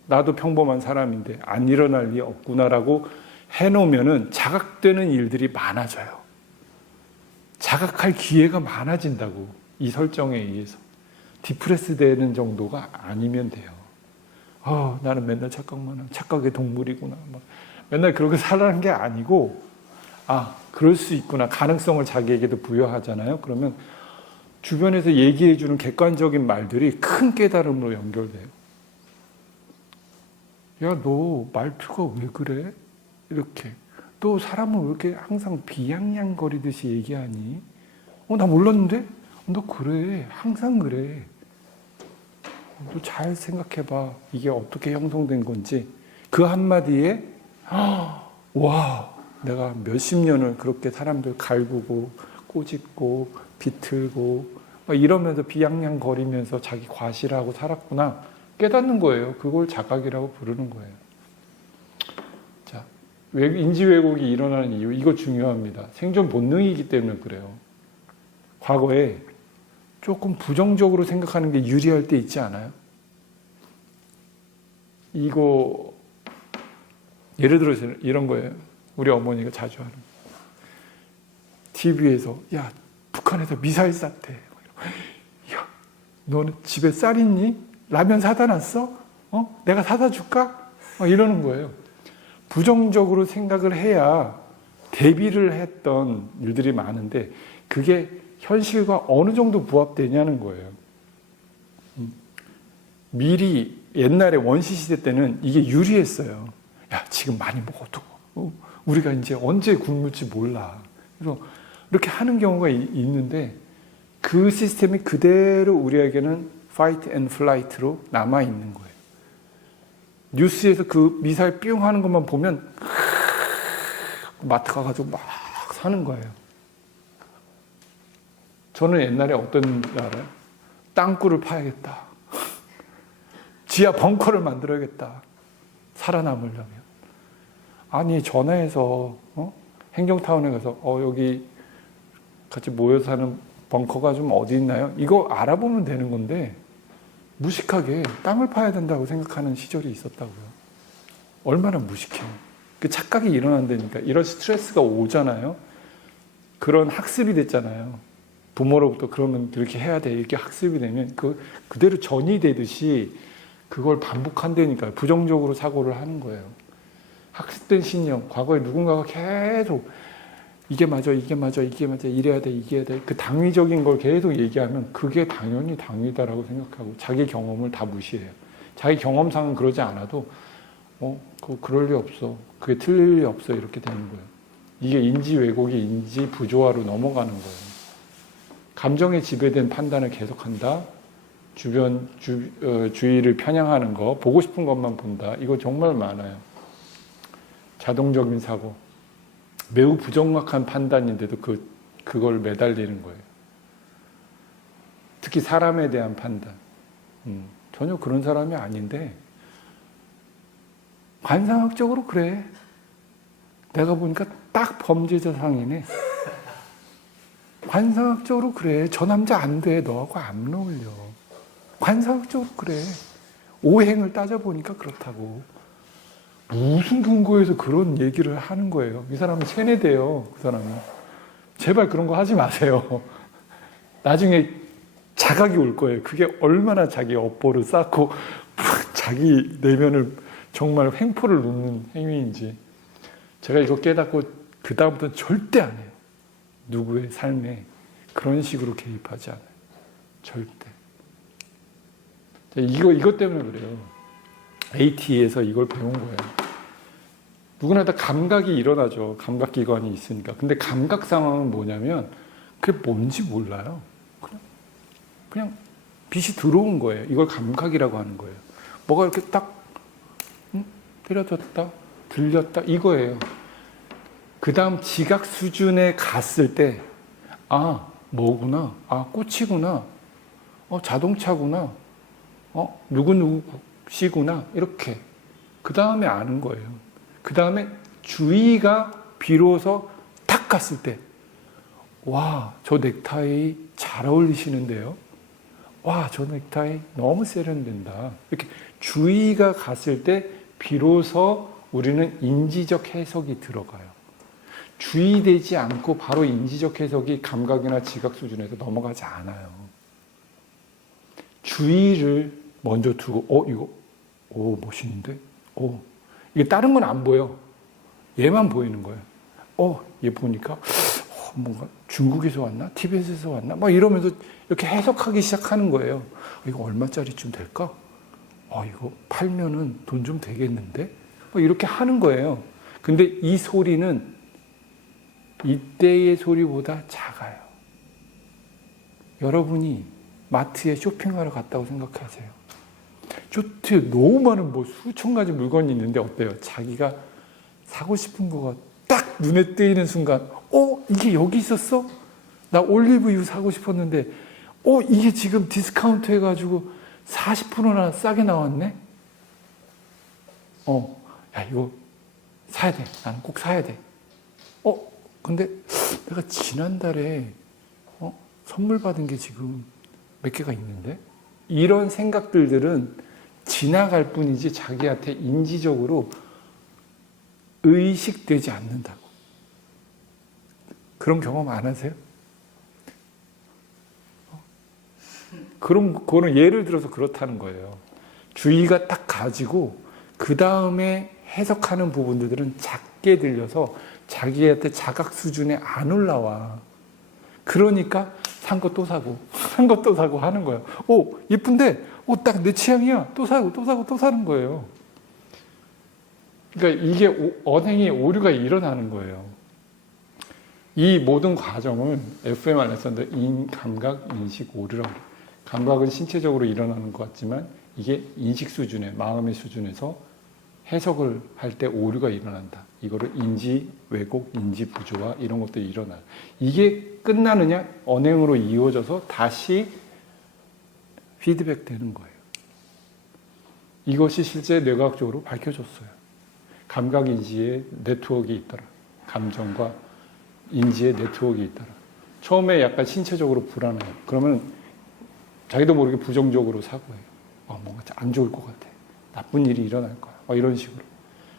나도 평범한 사람인데 안 일어날 리 없구나라고 해놓으면은 자각되는 일들이 많아져요. 자각할 기회가 많아진다고. 이 설정에 의해서. 디프레스 되는 정도가 아니면 돼요. 나는 맨날 착각만 하고 착각의 동물이구나. 맨날 그렇게 살아가는 게 아니고 그럴 수 있구나. 가능성을 자기에게도 부여하잖아요. 그러면 주변에서 얘기해주는 객관적인 말들이 큰 깨달음으로 연결돼요. 야, 너 말투가 왜 그래? 이렇게. 또 사람은 왜 이렇게 항상 비양양거리듯이 얘기하니? 나 몰랐는데? 너 그래. 항상 그래. 너 잘 생각해봐. 이게 어떻게 형성된 건지. 그 한마디에 와, 내가 몇십 년을 그렇게 사람들 갈구고 꼬집고 비틀고 이러면서 비양양거리면서 자기 과시를 하고 살았구나 깨닫는 거예요. 그걸 자각이라고 부르는 거예요. 자, 인지 왜곡이 일어나는 이유, 이거 중요합니다. 생존 본능이기 때문에 그래요. 과거에 조금 부정적으로 생각하는 게 유리할 때 있지 않아요? 이거 예를 들어서 이런 거예요. 우리 어머니가 자주 하는 TV에서 야 북한에서 미사일 쐈대. 야 너는 집에 쌀 있니? 라면 사다 놨어? 내가 사다 줄까? 이러는 거예요. 부정적으로 생각을 해야 대비를 했던 일들이 많은데 그게 현실과 어느 정도 부합되냐는 거예요. 미리 옛날에 원시시대 때는 이게 유리했어요. 야 지금 많이 먹어도 우리가 이제 언제 굶을지 몰라. 그래서 이렇게 하는 경우가 있는데 그 시스템이 그대로 우리에게는 fight and flight로 남아있는 거예요. 뉴스에서 그 미사일 뿅 하는 것만 보면 마트 가가지고 막 사는 거예요. 저는 옛날에 어떤 줄 알아요? 땅굴을 파야겠다. 지하 벙커를 만들어야겠다. 살아남으려면. 아니 전화해서 행정타운에 가서 여기 같이 모여서 사는 벙커가 좀 어디 있나요? 이거 알아보면 되는 건데 무식하게 땅을 파야 된다고 생각하는 시절이 있었다고요. 얼마나 무식해요. 그 착각이 일어난다니까. 이런 스트레스가 오잖아요. 그런 학습이 됐잖아요. 부모로부터 그러면 이렇게 해야 돼. 이렇게 학습이 되면 그대로 전이 되듯이 그걸 반복한다니까요. 부정적으로 사고를 하는 거예요. 학습된 신념. 과거에 누군가가 계속 이게 맞아, 이게 맞아, 이게 맞아, 이래야 돼, 이게 해야 돼. 그 당위적인 걸 계속 얘기하면 그게 당연히 당위다라고 생각하고 자기 경험을 다 무시해요. 자기 경험상은 그러지 않아도 그럴 리 없어. 그게 틀릴 리 없어. 이렇게 되는 거예요. 이게 인지 왜곡이 인지 부조화로 넘어가는 거예요. 감정에 지배된 판단을 계속한다. 주의를 편향하는 거, 보고 싶은 것만 본다. 이거 정말 많아요. 자동적인 사고. 매우 부정확한 판단인데도 그걸 매달리는 거예요. 특히 사람에 대한 판단. 전혀 그런 사람이 아닌데 관상학적으로 그래. 내가 보니까 딱 범죄자 상이네. 관상학적으로 그래. 저 남자 안 돼. 너하고 안 어울려. 관상학적으로 그래. 오행을 따져보니까 그렇다고. 무슨 근거에서 그런 얘기를 하는 거예요? 이 사람은 세뇌돼요. 그 사람은. 제발 그런 거 하지 마세요. 나중에 자각이 올 거예요. 그게 얼마나 자기 업보를 쌓고 자기 내면을 정말 횡포를 놓는 행위인지. 제가 이거 깨닫고 그 다음부터는 절대 안 해요. 누구의 삶에 그런 식으로 개입하지 않아요. 절대. 이것 때문에 그래요. AT에서 이걸 배운 거예요. 누구나 다 감각이 일어나죠. 감각기관이 있으니까. 근데 감각 상황은 뭐냐면 그게 뭔지 몰라요. 그냥 빛이 들어온 거예요. 이걸 감각이라고 하는 거예요. 뭐가 이렇게 딱 때려졌다, 들렸다 이거예요. 그 다음 지각 수준에 갔을 때 뭐구나, 꽃이구나, 자동차구나, 누구누구 씨구나 이렇게 그 다음에 아는 거예요. 그 다음에 주의가 비로소 탁 갔을 때 와, 저 넥타이 잘 어울리시는데요. 와, 저 넥타이 너무 세련된다. 이렇게 주의가 갔을 때 비로소 우리는 인지적 해석이 들어가요. 주의되지 않고 바로 인지적 해석이 감각이나 지각 수준에서 넘어가지 않아요. 주의를 먼저 두고 이거 멋있는데? 이게 다른 건 안 보여. 얘만 보이는 거예요. 얘 보니까 뭔가 중국에서 왔나? 티베트에서 왔나? 막 이러면서 이렇게 해석하기 시작하는 거예요. 이거 얼마짜리쯤 될까? 이거 팔면은 돈 좀 되겠는데? 이렇게 하는 거예요. 근데 이 소리는 이때의 소리보다 작아요. 여러분이 마트에 쇼핑하러 갔다고 생각하세요. 쇼트에 너무 많은 수천 가지 물건이 있는데 어때요? 자기가 사고 싶은 거가 딱 눈에 띄는 순간 이게 여기 있었어? 나 올리브유 사고 싶었는데 이게 지금 디스카운트 해가지고 40%나 싸게 나왔네? 야 이거 사야 돼. 나는 꼭 사야 돼. 근데 내가 지난달에 선물 받은 게 지금 몇 개가 있는데? 이런 생각들은 지나갈 뿐이지 자기한테 인지적으로 의식되지 않는다고. 그런 경험 안 하세요? 그런 예를 들어서 그렇다는 거예요. 주의가 딱 가지고 그 다음에 해석하는 부분들은 작게 들려서 자기한테 자각 수준에 안 올라와. 그러니까 산 거 또 사고 산 거 또 사고 하는 거예요. 오, 예쁜데 딱 내 취향이야. 또 사고 또 사고 또 사는 거예요. 그러니까 이게 언행의 오류가 일어나는 거예요. 이 모든 과정을 FMR 레슨들 감각, 인식, 오류라고 해요. 감각은 신체적으로 일어나는 것 같지만 이게 인식 수준에, 마음의 수준에서 해석을 할 때 오류가 일어난다. 이거를 인지 왜곡, 인지 부조화 이런 것들이 일어나요. 이게 끝나느냐? 언행으로 이어져서 다시 피드백 되는 거예요. 이것이 실제 뇌과학적으로 밝혀졌어요. 감각 인지의 네트워크가 있더라. 감정과 인지의 네트워크가 있더라. 처음에 약간 신체적으로 불안해요. 그러면 자기도 모르게 부정적으로 사고해요. 뭔가 안 좋을 것 같아. 나쁜 일이 일어날 거야. 이런 식으로.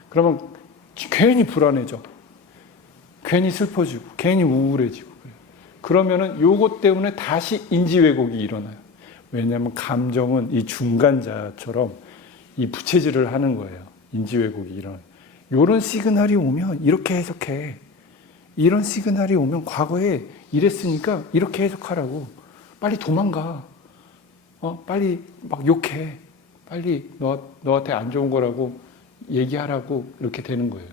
그러면 괜히 불안해져. 괜히 슬퍼지고, 괜히 우울해지고. 그러면은 요것 때문에 다시 인지 왜곡이 일어나요. 왜냐하면 감정은 이 중간자처럼 이 부채질을 하는 거예요. 인지 왜곡이 일어나요. 요런 시그널이 오면 이렇게 해석해. 이런 시그널이 오면 과거에 이랬으니까 이렇게 해석하라고. 빨리 도망가. 빨리 막 욕해. 빨리 너한테 안 좋은 거라고 얘기하라고 이렇게 되는 거예요.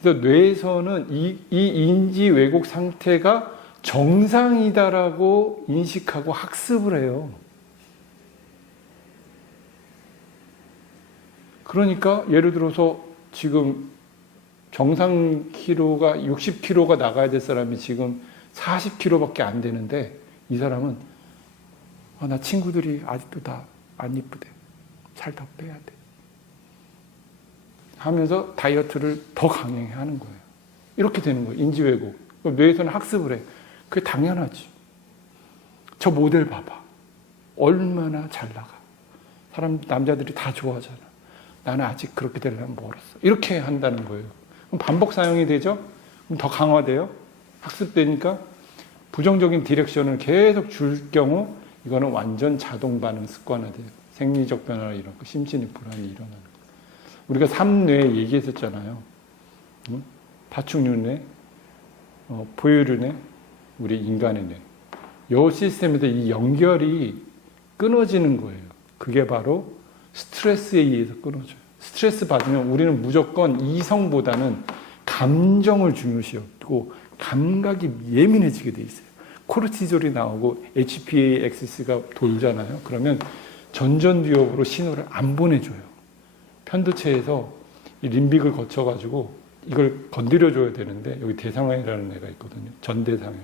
그래서 뇌에서는 이 인지 왜곡 상태가 정상이다라고 인식하고 학습을 해요. 그러니까 예를 들어서 지금 정상 키로가 60kg가 나가야 될 사람이 지금 40kg밖에 안 되는데 이 사람은 나 친구들이 아직도 다 안 이쁘대. 살 더 빼야 돼. 하면서 다이어트를 더 강하게 하는 거예요. 이렇게 되는 거예요. 인지 왜곡. 뇌에서는 학습을 해. 그게 당연하지. 저 모델 봐봐. 얼마나 잘 나가. 남자들이 다 좋아하잖아. 나는 아직 그렇게 되려면 멀었어. 이렇게 한다는 거예요. 그럼 반복 사용이 되죠? 그럼 더 강화돼요? 학습되니까 부정적인 디렉션을 계속 줄 경우 이거는 완전 자동 반응 습관화돼요. 생리적 변화나 이런 거, 심신의 불안이 일어나는 거. 우리가 3뇌 얘기했었잖아요. 파충류 뇌, 포유류 뇌, 우리 인간의 뇌. 이 시스템에서 이 연결이 끊어지는 거예요. 그게 바로 스트레스에 의해서 끊어져요. 스트레스 받으면 우리는 무조건 이성보다는 감정을 중요시하고 감각이 예민해지게 돼 있어요. 코르티졸이 나오고 HPA 엑시스가 돌잖아요. 그러면 전전두엽으로 신호를 안 보내줘요. 편두체에서 이 림빅을 거쳐가지고 이걸 건드려줘야 되는데 여기 대상회라는 애가 있거든요. 전대상회.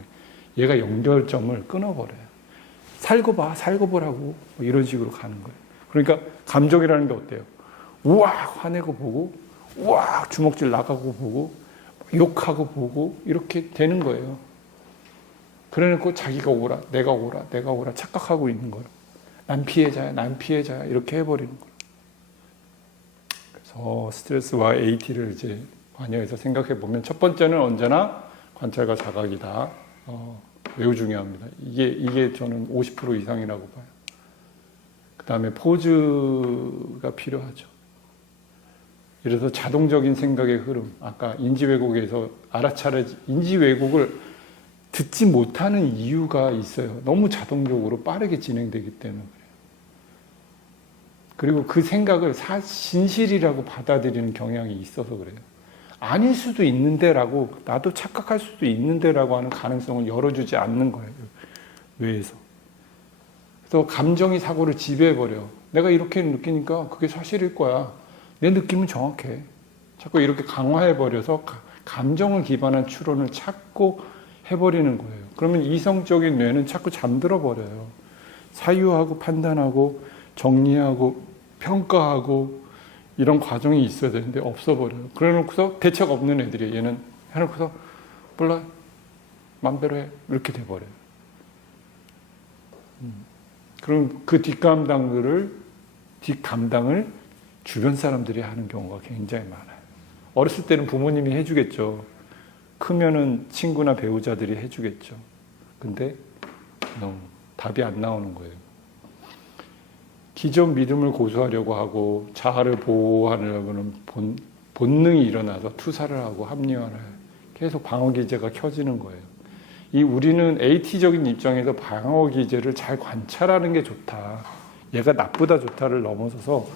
얘가 연결점을 끊어버려요. 살고 봐, 살고 보라고 이런 식으로 가는 거예요. 그러니까 감정이라는 게 어때요? 우악 화내고 보고 우악 주먹질 나가고 보고 욕하고 보고 이렇게 되는 거예요. 그래놓고 자기가 오라, 내가 오라, 내가 오라 착각하고 있는 거예요. 난 피해자야, 난 피해자야 이렇게 해버리는 거예요. 그래서 스트레스와 AT를 이제 관여해서 생각해 보면 첫 번째는 언제나 관찰과 자각이다. 매우 중요합니다. 이게 저는 50% 이상이라고 봐요. 그 다음에 포즈가 필요하죠. 예를 들어서 자동적인 생각의 흐름, 아까 인지 왜곡에서 인지 왜곡을 듣지 못하는 이유가 있어요. 너무 자동적으로 빠르게 진행되기 때문에 그래요. 그리고 그 생각을 진실이라고 받아들이는 경향이 있어서 그래요. 아닐 수도 있는데라고, 나도 착각할 수도 있는데라고 하는 가능성을 열어주지 않는 거예요. 뇌에서. 그래서 감정이 사고를 지배해버려. 내가 이렇게 느끼니까 그게 사실일 거야. 내 느낌은 정확해. 자꾸 이렇게 강화해버려서 감정을 기반한 추론을 찾고 해버리는 거예요. 그러면 이성적인 뇌는 자꾸 잠들어 버려요. 사유하고 판단하고 정리하고 평가하고 이런 과정이 있어야 되는데 없어버려요. 그래놓고서 대책 없는 애들이 얘는 해놓고서 몰라 맘대로 해 이렇게 돼버려요. 그럼 그 뒷감당들을 뒷감당을 주변 사람들이 하는 경우가 굉장히 많아요. 어렸을 때는 부모님이 해주겠죠. 크면은 친구나 배우자들이 해주겠죠. 근데 답이 안 나오는 거예요. 기존 믿음을 고수하려고 하고 자아를 보호하려고는 본능이 일어나서 투사를 하고 합리화를 해요. 계속 방어 기제가 켜지는 거예요. 우리는 AT적인 입장에서 방어 기제를 잘 관찰하는 게 좋다. 얘가 나쁘다 좋다를 넘어서서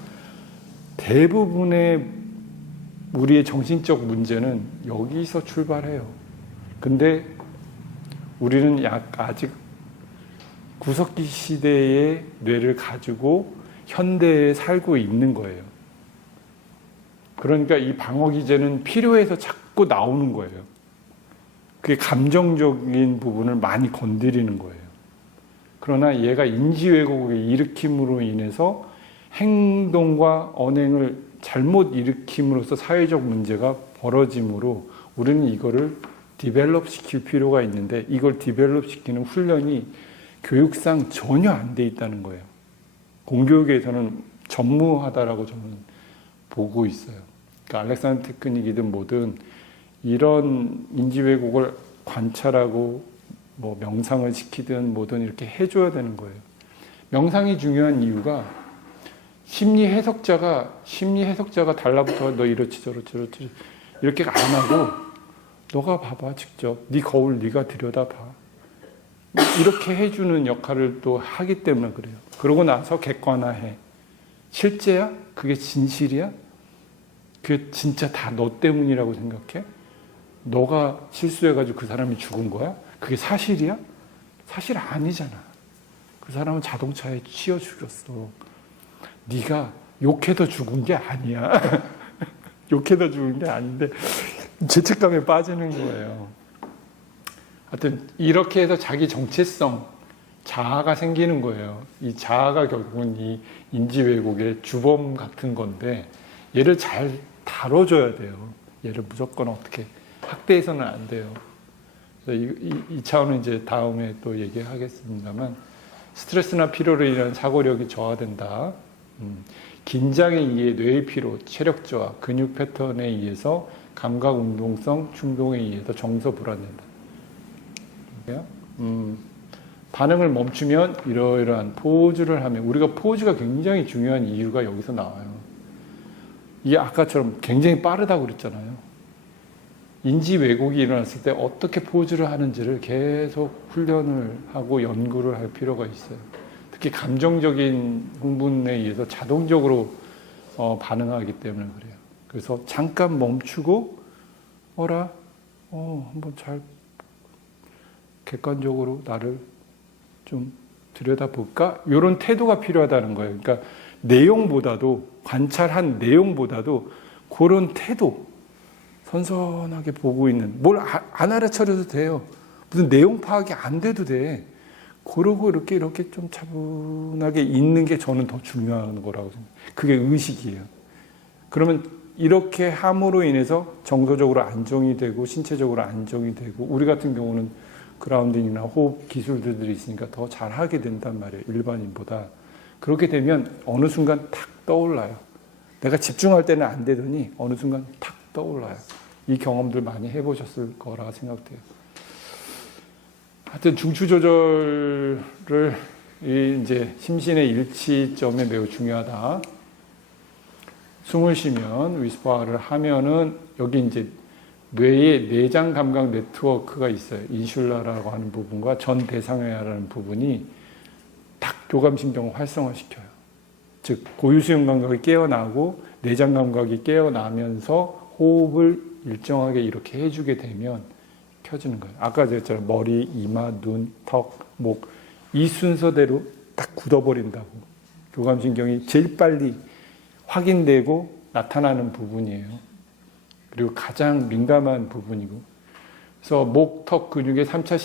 대부분의 우리의 정신적 문제는 여기서 출발해요. 근데 우리는 아직 구석기 시대의 뇌를 가지고 현대에 살고 있는 거예요. 그러니까 이 방어 기제는 필요해서 자꾸 나오는 거예요. 그게 감정적인 부분을 많이 건드리는 거예요. 그러나 얘가 인지 왜곡을 일으킴으로 인해서 행동과 언행을 잘못 일으킴으로써 사회적 문제가 벌어지므로 우리는 이거를 디벨롭 시킬 필요가 있는데 이걸 디벨롭 시키는 훈련이 교육상 전혀 안 돼 있다는 거예요. 공교육에서는 전무하다라고 저는 보고 있어요. 그러니까 알렉산더 테크닉이든 뭐든 이런 인지 왜곡을 관찰하고 뭐 명상을 시키든 뭐든 이렇게 해줘야 되는 거예요. 명상이 중요한 이유가 심리 해석자가 달라붙어 너 이렇지 저렇지 이렇게 안 하고 너가 봐봐 직접 네 거울 네가 들여다봐 이렇게 해주는 역할을 또 하기 때문에 그래요. 그러고 나서 객관화해. 실제야? 그게 진실이야? 그게 진짜 다 너 때문이라고 생각해? 너가 실수해가지고 그 사람이 죽은 거야? 그게 사실이야? 사실 아니잖아. 그 사람은 자동차에 치여 죽였어. 네가 욕해서 죽은 게 아니야. 욕해서 죽은 게 아닌데 죄책감에 빠지는 거예요. 하여튼 이렇게 해서 자기 정체성, 자아가 생기는 거예요. 이 자아가 결국은 이 인지 왜곡의 주범 같은 건데 얘를 잘 다뤄줘야 돼요. 얘를 무조건 어떻게 학대해서는 안 돼요. 그래서 이 차원은 이제 다음에 또 얘기하겠습니다만 스트레스나 피로로 인한 사고력이 저하된다. 긴장에 의해 뇌의 피로, 체력 저하, 근육 패턴에 의해서 감각 운동성, 충동에 의해서 정서 불안된다. 반응을 멈추면 이러이러한 포즈를 하면 우리가 포즈가 굉장히 중요한 이유가 여기서 나와요. 이게 아까처럼 굉장히 빠르다고 그랬잖아요. 인지 왜곡이 일어났을 때 어떻게 포즈를 하는지를 계속 훈련을 하고 연구를 할 필요가 있어요. 특히 감정적인 흥분에 의해서 자동적으로 반응하기 때문에 그래요. 그래서 잠깐 멈추고 한번 잘 객관적으로 나를 좀 들여다볼까? 이런 태도가 필요하다는 거예요. 그러니까 내용보다도 관찰한 내용보다도 그런 태도 선선하게 보고 있는 뭘 안 알아차려도 돼요. 무슨 내용 파악이 안 돼도 돼. 그러고 이렇게 좀 차분하게 있는 게 저는 더 중요한 거라고 생각해요. 그게 의식이에요. 그러면 이렇게 함으로 인해서 정서적으로 안정이 되고 신체적으로 안정이 되고 우리 같은 경우는 그라운딩이나 호흡 기술들이 있으니까 더 잘하게 된단 말이에요. 일반인보다. 그렇게 되면 어느 순간 탁 떠올라요. 내가 집중할 때는 안 되더니 어느 순간 탁 떠올라요. 이 경험들 많이 해보셨을 거라 생각돼요. 하여튼 중추 조절을 이제 심신의 일치점에 매우 중요하다. 숨을 쉬면 위스퍼를 하면은 여기 이제 뇌의 내장 감각 네트워크가 있어요. 인슐라라고 하는 부분과 전 대상회라는 부분이 딱 교감신경을 활성화시켜요. 즉 고유수용 감각이 깨어나고 내장 감각이 깨어나면서 호흡을 일정하게 이렇게 해주게 되면 켜지는 거예요. 아까 제가 머리, 이마, 눈, 턱, 목 이 순서대로 딱 굳어버린다고. 교감신경이 제일 빨리 확인되고 나타나는 부분이에요. 그리고 가장 민감한 부분이고. 그래서 목, 턱 근육의 3차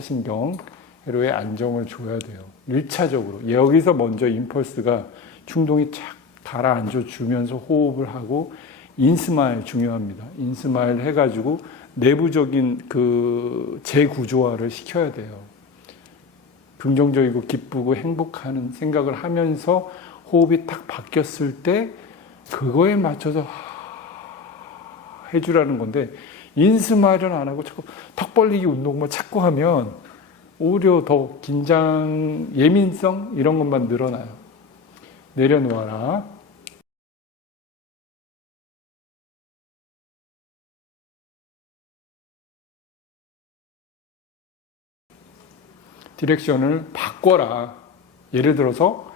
신경회로의 안정을 줘야 돼요. 1차적으로. 여기서 먼저 임펄스가 충동이 착 가라앉아 주면서 호흡을 하고 인스마일 중요합니다. 인스마일 해가지고 내부적인 그 재구조화를 시켜야 돼요. 긍정적이고 기쁘고 행복하는 생각을 하면서 호흡이 딱 바뀌었을 때 그거에 맞춰서 해주라는 건데 인스마일은 안 하고 자꾸 턱 벌리기 운동만 자꾸 하면 오히려 더 긴장, 예민성 이런 것만 늘어나요. 내려놓아라. 디렉션을 바꿔라. 예를 들어서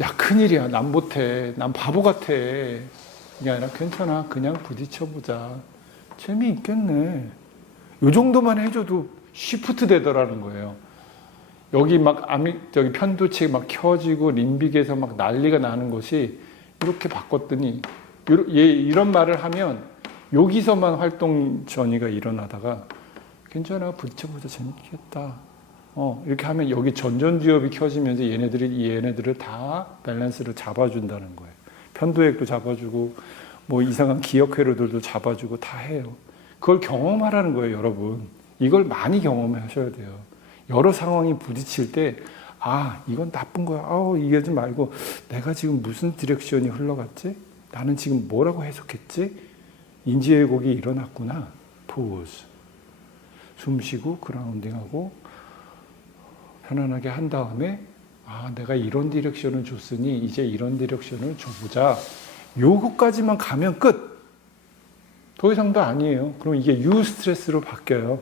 야 큰일이야 난 못해 난 바보 같아 이게 아니라 괜찮아 그냥 부딪혀보자 재미있겠네 이 정도만 해줘도 쉬프트 되더라는 거예요. 여기 막 저기 편두치 막 켜지고 림빅에서 막 난리가 나는 것이 이렇게 바꿨더니 이런 말을 하면 여기서만 활동 전이가 일어나다가 괜찮아 부딪혀보자 재밌겠다 이렇게 하면 여기 전전두엽이 켜지면서 얘네들을 다 밸런스를 잡아준다는 거예요. 편도액도 잡아주고, 뭐 이상한 기억회로들도 잡아주고 다 해요. 그걸 경험하라는 거예요, 여러분. 이걸 많이 경험하셔야 돼요. 여러 상황이 부딪힐 때, 이건 나쁜 거야. 이러지 말고, 내가 지금 무슨 디렉션이 흘러갔지? 나는 지금 뭐라고 해석했지? 인지왜곡이 일어났구나. 포즈. 숨 쉬고, 그라운딩하고, 편안하게 한 다음에 내가 이런 디렉션을 줬으니 이제 이런 디렉션을 줘보자. 요거까지만 가면 끝. 더 이상도 아니에요. 그럼 이게 유스트레스로 바뀌어요.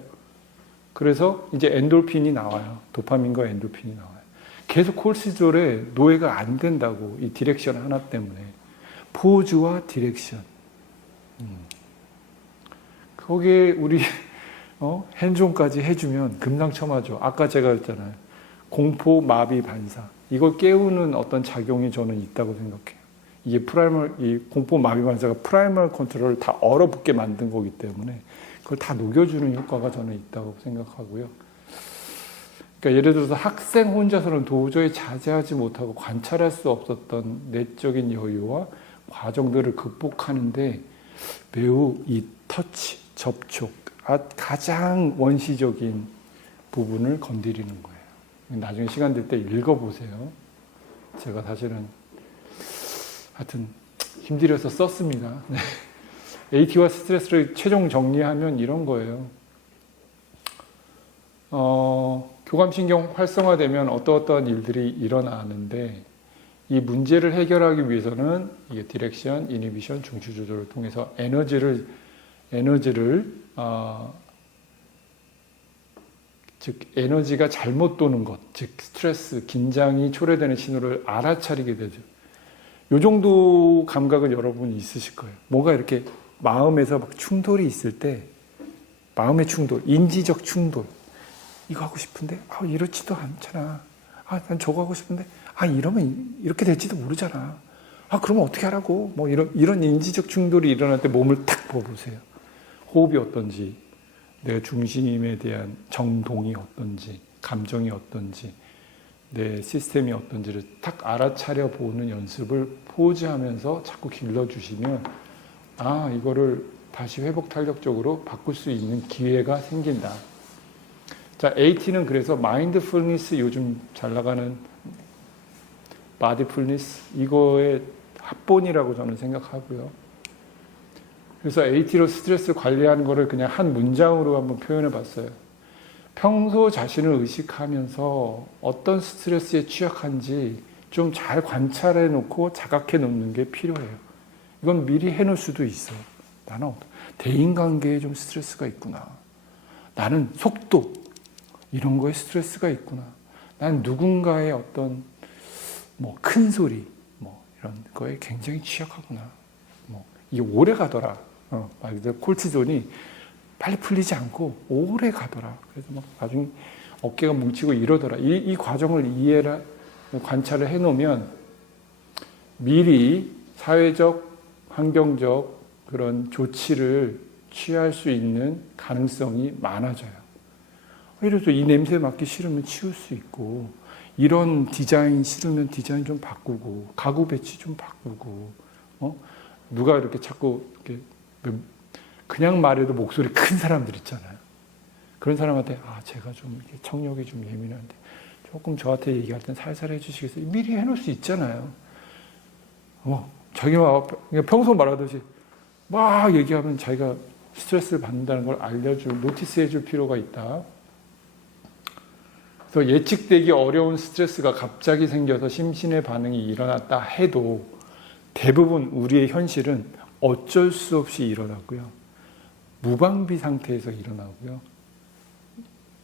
그래서 이제 엔돌핀이 나와요. 도파민과 엔돌핀이 나와요. 계속 콜티졸에 노예가 안 된다고 이 디렉션 하나 때문에. 포즈와 디렉션. 거기에 우리 핸즈온까지 해주면 금상첨화죠. 아까 제가 했잖아요. 공포, 마비, 반사. 이걸 깨우는 어떤 작용이 저는 있다고 생각해요. 이게 이 공포, 마비, 반사가 프라이멀 컨트롤을 다 얼어붙게 만든 거기 때문에 그걸 다 녹여주는 효과가 저는 있다고 생각하고요. 그러니까 예를 들어서 학생 혼자서는 도저히 자제하지 못하고 관찰할 수 없었던 내적인 여유와 과정들을 극복하는데 매우 이 터치, 접촉, 가장 원시적인 부분을 건드리는 거예요. 나중에 시간 될 때 읽어보세요. 제가 사실은 하여튼 힘들여서 썼습니다. AT와 스트레스를 최종 정리하면 이런 거예요. 교감신경 활성화되면 어떠어떠한 일들이 일어나는데 이 문제를 해결하기 위해서는 이게 디렉션, 이니비션, 중추 조절을 통해서 에너지를 즉 에너지가 잘못 도는 것, 즉 스트레스, 긴장이 초래되는 신호를 알아차리게 되죠. 이 정도 감각은 여러분이 있으실 거예요. 뭔가 이렇게 마음에서 막 충돌이 있을 때 마음의 충돌, 인지적 충돌 이거 하고 싶은데 이렇지도 않잖아. 난 저거 하고 싶은데 이러면 이렇게 될지도 모르잖아. 그러면 어떻게 하라고? 뭐 이런 인지적 충돌이 일어날 때 몸을 탁 보세요. 호흡이 어떤지 내 중심에 대한 정동이 어떤지, 감정이 어떤지, 내 시스템이 어떤지를 딱 알아차려 보는 연습을 포즈하면서 자꾸 길러주시면 이거를 다시 회복 탄력적으로 바꿀 수 있는 기회가 생긴다. 자, AT는 그래서 마인드풀니스 요즘 잘 나가는 바디풀니스 이거의 합본이라고 저는 생각하고요. 그래서 AT로 스트레스 관리하는 거를 그냥 한 문장으로 한번 표현해 봤어요. 평소 자신을 의식하면서 어떤 스트레스에 취약한지 좀 잘 관찰해 놓고 자각해 놓는 게 필요해요. 이건 미리 해 놓을 수도 있어. 나는 대인관계에 좀 스트레스가 있구나. 나는 속도 이런 거에 스트레스가 있구나. 난 누군가의 어떤 큰 소리 이런 거에 굉장히 취약하구나. 이게 오래 가더라. 말 그대로 콜티존이 빨리 풀리지 않고 오래 가더라. 그래서 나중에 어깨가 뭉치고 이러더라. 이 과정을 관찰을 해놓으면 미리 사회적, 환경적 그런 조치를 취할 수 있는 가능성이 많아져요. 예를 들어서 이 냄새 맡기 싫으면 치울 수 있고, 이런 디자인 싫으면 디자인 좀 바꾸고, 가구 배치 좀 바꾸고, 누가 이렇게 자꾸 이렇게 그냥 말해도 목소리 큰 사람들 있잖아요. 그런 사람한테 제가 좀 이렇게 청력이 좀 예민한데 조금 저한테 얘기할 땐 살살 해주시겠어요? 미리 해놓을 수 있잖아요. 자기가 그냥 평소 말하듯이 막 얘기하면 자기가 스트레스를 받는다는 걸 노티스해 줄 필요가 있다. 그래서 예측되기 어려운 스트레스가 갑자기 생겨서 심신의 반응이 일어났다 해도 대부분 우리의 현실은 어쩔 수 없이 일어나고요. 무방비 상태에서 일어나고요.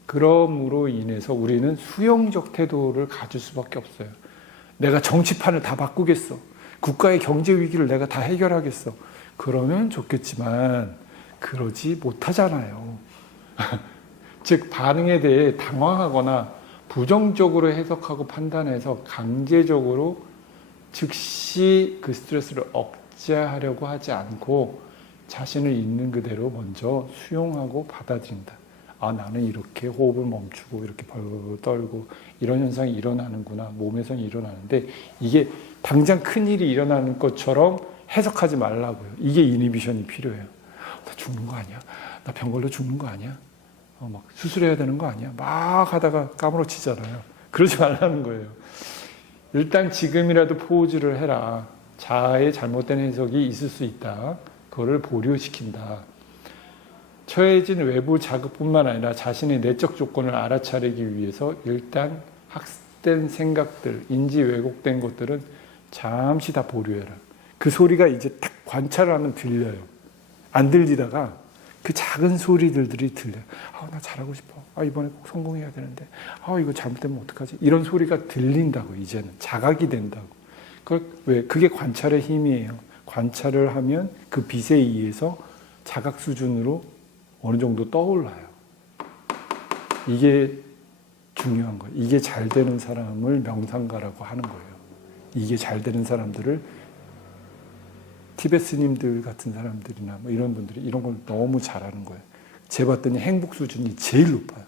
그러므로 인해서 우리는 수용적 태도를 가질 수밖에 없어요. 내가 정치판을 다 바꾸겠어. 국가의 경제 위기를 내가 다 해결하겠어. 그러면 좋겠지만 그러지 못하잖아요. 즉 반응에 대해 당황하거나 부정적으로 해석하고 판단해서 강제적으로 즉시 그 스트레스를 억제하려고 하지 않고 자신을 있는 그대로 먼저 수용하고 받아들인다. 나는 이렇게 호흡을 멈추고 이렇게 벌벌 떨고 이런 현상이 일어나는구나. 몸에서는 일어나는데 이게 당장 큰일이 일어나는 것처럼 해석하지 말라고요. 이게 이니비션이 필요해요. 나 죽는 거 아니야? 나 병 걸려 죽는 거 아니야? 막 수술해야 되는 거 아니야? 막 하다가 까무러치잖아요. 그러지 말라는 거예요. 일단 지금이라도 포즈를 해라. 자아의 잘못된 해석이 있을 수 있다. 그거를 보류시킨다. 처해진 외부 자극뿐만 아니라 자신의 내적 조건을 알아차리기 위해서 일단 학습된 생각들, 인지 왜곡된 것들은 잠시 다 보류해라. 그 소리가 이제 딱 관찰을 하면 들려요. 안 들리다가 그 작은 소리들이 들려요. 나 잘하고 싶어. 이번에 꼭 성공해야 되는데. 이거 잘못되면 어떡하지? 이런 소리가 들린다고 이제는. 자각이 된다고. 왜? 그게 관찰의 힘이에요. 관찰을 하면 그 빛에 의해서 자각 수준으로 어느 정도 떠올라요. 이게 중요한 거예요. 이게 잘 되는 사람을 명상가라고 하는 거예요. 이게 잘 되는 사람들을 티베트 스님들 같은 사람들이나 이런 분들이 이런 걸 너무 잘하는 거예요. 재봤더니 행복 수준이 제일 높아요.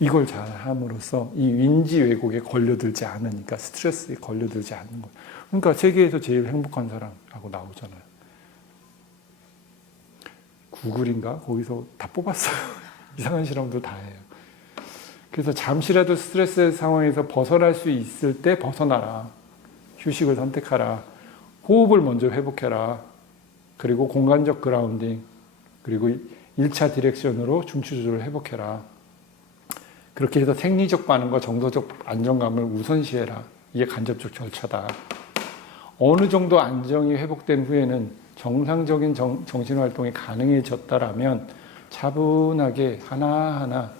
이걸 잘 함으로써 이 인지 왜곡에 걸려들지 않으니까 스트레스에 걸려들지 않는 거예요. 그러니까 세계에서 제일 행복한 사람하고 나오잖아요. 구글인가? 거기서 다 뽑았어요. 이상한 실험도 다 해요. 그래서 잠시라도 스트레스 상황에서 벗어날 수 있을 때 벗어나라. 휴식을 선택하라. 호흡을 먼저 회복해라. 그리고 공간적 그라운딩, 그리고 1차 디렉션으로 중추 조절을 회복해라. 그렇게 해서 생리적 반응과 정서적 안정감을 우선시해라. 이게 간접적 절차다. 어느 정도 안정이 회복된 후에는 정상적인 정신활동이 가능해졌다라면 차분하게 하나하나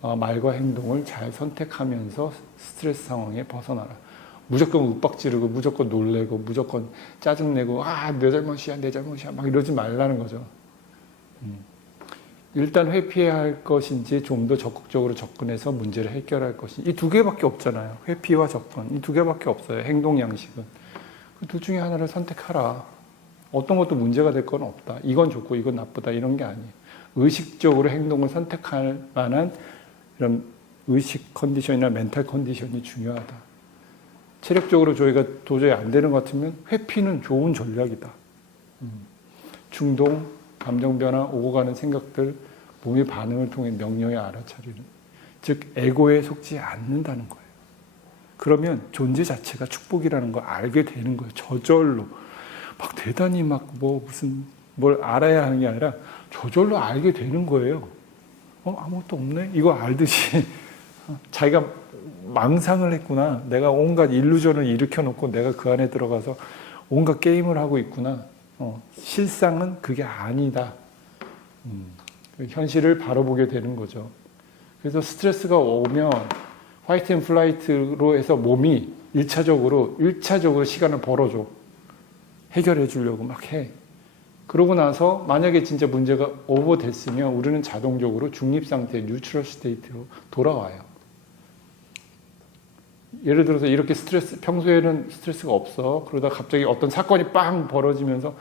말과 행동을 잘 선택하면서 스트레스 상황에 벗어나라. 무조건 윽박 지르고 무조건 놀래고 무조건 짜증내고 내 잘못이야 내 잘못이야 막 이러지 말라는 거죠. 일단 회피해야 할 것인지 좀 더 적극적으로 접근해서 문제를 해결할 것인지 이 두 개밖에 없잖아요. 회피와 접근 이 두 개밖에 없어요. 행동 양식은. 그 둘 중에 하나를 선택하라. 어떤 것도 문제가 될 건 없다. 이건 좋고 이건 나쁘다 이런 게 아니에요. 의식적으로 행동을 선택할 만한 이런 의식 컨디션이나 멘탈 컨디션이 중요하다. 체력적으로 저희가 도저히 안 되는 것 같으면 회피는 좋은 전략이다. 충동, 감정 변화, 오고 가는 생각들, 몸의 반응을 통해 명료히 알아차리는. 즉 에고에 속지 않는다는 거예요. 그러면 존재 자체가 축복이라는 걸 알게 되는 거예요. 저절로. 막 대단히 무슨 뭘 알아야 하는 게 아니라 저절로 알게 되는 거예요. 아무것도 없네? 이거 알듯이 자기가 망상을 했구나. 내가 온갖 일루전을 일으켜놓고 내가 그 안에 들어가서 온갖 게임을 하고 있구나. 실상은 그게 아니다. 현실을 바로 보게 되는 거죠. 그래서 스트레스가 오면 화이트 앤 플라이트로 해서 몸이 1차적으로 시간을 벌어줘. 해결해 주려고 막 해. 그러고 나서 만약에 진짜 문제가 오버됐으면 우리는 자동적으로 중립 상태, 뉴트럴 스테이트로 돌아와요. 예를 들어서 이렇게 평소에는 스트레스가 없어. 그러다 갑자기 어떤 사건이 빵 벌어지면서